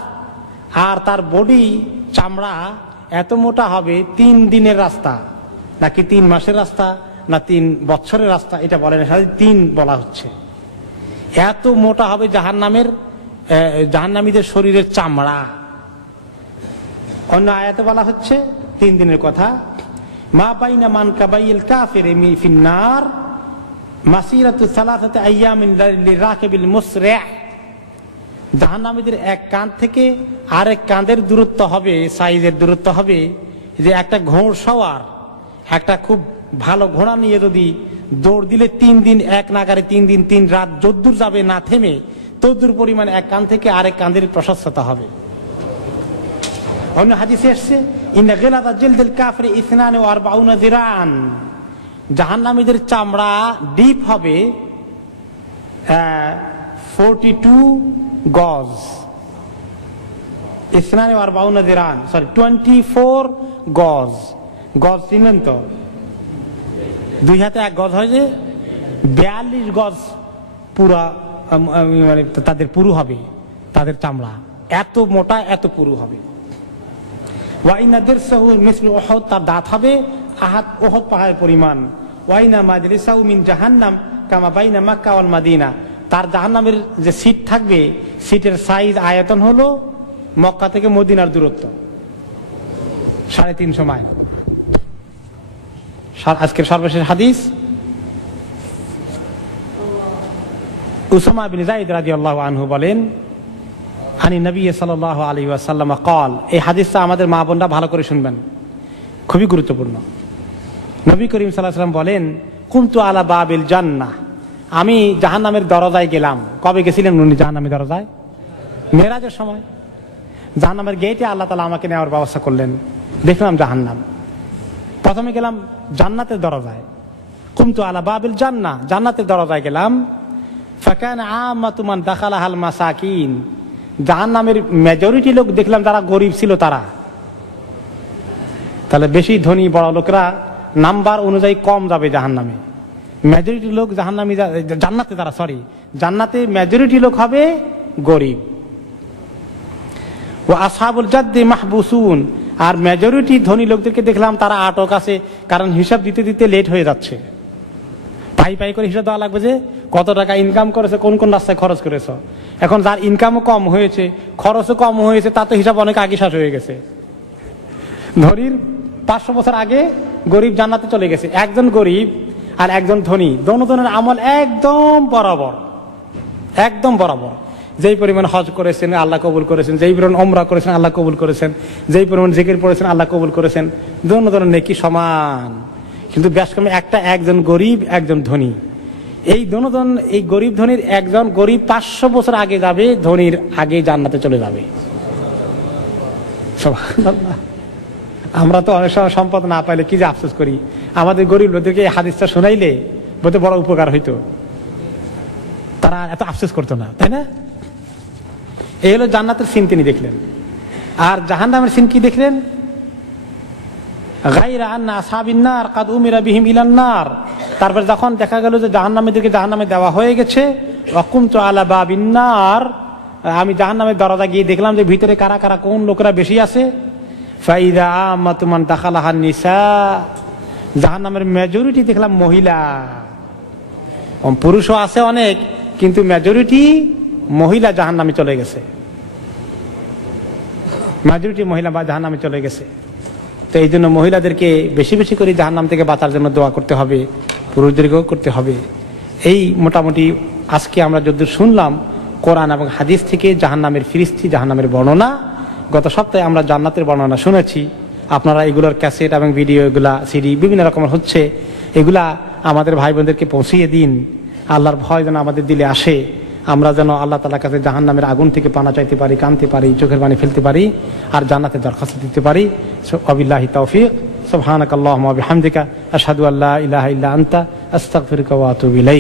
আর তার বডি চামড়া এত মোটা হবে 3 দিনের রাস্তা, নাকি 3 মাসের রাস্তা, না 3 বছরের রাস্তা, এটা বলে না, 3 বলা হচ্ছে। এত মোটা হবে জাহান্নামীদের শরীরের চামড়া। অন্য আয়াতে বলা হচ্ছে 3 দিনের কথা, মা বাইনা মানকাবাইল কাফিরি ফিন নার মাসিরাতু সালাসাতি আইয়ামিন লিরাকিবিল মুসরি', জাহান্নামীদের এক কাঁধ থেকে আরেক কাঁধের দূরত্ব হবে, সাইজের দূরত্ব হবে, যে একটা ঘোড়সওয়ার একটা খুব ভালো ঘোড়া নিয়ে যদি দৌড় দিলে 3 দিন এক নাগারে, 3 দিন 3 রাত যদ্দূর যাবে না থেমে, তদ্দূর পরিমাণ এক কাঁধ থেকে আরেক কাঁধের প্রশস্ততা হবে। অন্য হাদিসে এসেছে ইন্না গিলাযা জিলদিল কাফিরি 42 যিরাআন, জাহান্নামীদের চামড়া ডিপ হবে 42 গজ, 42 যিরাআন, সরি 24 গজ। গজ চিনেন তো, 2 হাতে 1 গজ হয় যে 42 গজ পুরা, মানে তাদের পুরু হবে, তাদের চামড়া এত মোটা, এত পুরু হবে। ওয়াইনা দিরসাহু মিসলু উহুদ, তার দাঁত হবে উহুদ পাহাড়ের পরিমাণ। ওয়াইনা মাজলিসাহু মিন জাহান্নাম কামা বাইনা মক্কা ওয়াল মাদিনা, তার জাহান্নামের যে সিট থাকবে, সিটের সাইজ আয়তন হলো মক্কা থেকে মদিনার দূরত্ব 350 মাইল। আজকের সর্বশেষ হাদিস, উসামা বিন যায়েদ রাদিয়াল্লাহু আনহু বলেন, আনি নবী সাল্লাল্লাহু আলাইহি ওয়াসাল্লাম ক্বাল, এই হাদিসটা আমাদের মা বোনরা ভালো করে শুনবেন, খুবই গুরুত্বপূর্ণ। নবী করিম সাল্লাল্লাহু আলাইহি ওয়াসাল্লাম বলেন, কুনতু আলা বাবিল জান্নাহ, আমি জাহান্নামের দরজায় গেলাম। কবে গেছিলেন উনি জাহান্নামের দরজায়? মেরাজের সময়। জাহান্নামের গেটে আল্লাহ তাআলা আমাকে নেওয়ার ব্যবস্থা করলেন, দেখলাম জাহান্নাম। প্রথমে গেলাম জান্নাতের দরজায়, কুনতু আলা বাবিল জান্নাহ, জান্নাতের দরজায় গেলাম। ফাকানা আম্মাতু মান দাখালাহাল মাসাকিন, জাহান্নামের মেজরিটি লোক দেখলাম যারা গরিব ছিল তারা। তাহলে বেশি ধনী বড় লোকরা নাম্বার অনুযায়ী কম যাবে জাহান্নামে, মেজরিটি লোক জান্নাতে মেজরিটি লোক হবে গরিব। ও আসহাবুল জাদ্দি মাহবুসুন, আর মেজরিটি ধনী লোকদেরকে দেখলাম তারা আটক আছে, কারণ হিসাব দিতে দিতে লেট হয়ে যাচ্ছে। পাই পাই করে হিসাব দেওয়া লাগবে যে কত টাকা ইনকাম করেছে, কোন কোন রাস্তায় খরচ করেছ। এখন যার ইনকামও কম হয়েছে, খরচও কম হয়েছে, তা তো হিসাব অনেক আগে শেষ হয়ে গেছে। ধনীর 500 বছর আগে গরিব জান্নাতে চলে গেছে। একজন গরিব আর একজন ধনী, দোনোজনের আমল একদম বরাবর, একদম বরাবর। যেই পরিমাণ হজ করেছেন আল্লাহ কবুল করেছেন, যেই পরিমাণ ওমরা করেছেন আল্লাহ কবুল করেছেন, যেই পরিমাণ জিকির পড়েছেন আল্লাহ কবুল করেছেন, দোনোজনের নেকি সমান। কিন্তু ব্যাসক্রমে একটা, একজন গরিব একজন ধনী। এই দোনোজন, এই গরিব ধনীর একজন গরিব 500 বছর আগে যাবে, ধনীর আগে জান্নাতে চলে যাবে। সুবহানাল্লাহ। আমরা তো অনেক সময় সম্পদ না পাইলে কি যে আফসোস করি। আমাদের গরিব লোকদেরকে এই হাদিসটা শোনাইলে বলতে বড় উপকার হইতো, তারা এত আফসোস করতো না, তাই না? এই হলো জান্নাতের সিন তিনি দেখলেন। আর জাহান্নামের সিন কি দেখলেন? গায়রা আন্না আসহাবিন নার কাদ উমিরা বিহিম ইলান নার। তারপর যখন দেখা গেল যে জাহান্নামীদেরকে জাহান্নামে দেওয়া হয়ে গেছে, ওয়াকুমতু আলা বাবিন নার, আমি জাহান্নামের দরজা গিয়ে দেখলাম যে ভিতরে কারা কারা, কোন লোকেরা বেশি আছে। ফাইদা আমাতু মান দাখালাহান নিসা, জাহান্নামের মেজরিটি দেখলাম মহিলা। পুরুষও আছে অনেক, কিন্তু মেজরিটি মহিলা জাহান্নামে চলে গেছে, মেজরিটি মহিলা জাহান্নামে চলে গেছে। তো এই জন্য মহিলাদেরকে বেশি বেশি করে জাহান্নাম থেকে বাঁচার জন্য দোয়া করতে হবে, পুরুষদেরকেও করতে হবে। এই মোটামুটি আজকে আমরা যতদূর শুনলাম কোরআন এবং হাদিস থেকে জাহান্নামের ফিরিস্তি, জাহান্নামের বর্ণনা। গত সপ্তাহে আমরা জান্নাতের বর্ণনা শুনেছি। আপনারা এগুলোর ক্যাসেট এবং ভিডিও, এগুলা সিডি বিভিন্ন রকমের হচ্ছে, এগুলা আমাদের ভাই বোনদেরকে পৌঁছিয়ে দিন। আল্লাহর ভয় যেন আমাদের দিলে আসে, আমরা যেন আল্লাহ তাআলার কাছে জাহান্নামের আগুন থেকে পানা চাইতে পারি, কাঁদতে পারি, চোখের পানি ফেলতে পারি, আর জান্নাতের দরখাস্ত দিতে পারি। ওয়াবিল্লাহি তাওফীক। সুবহানাকাল্লাহুম্মা ওয়া বিহামদিকা আশহাদু আল্লা ইলাহা ইল্লা আনতা আস্তাগফিরুকা ওয়া আতুবু ইলাইক।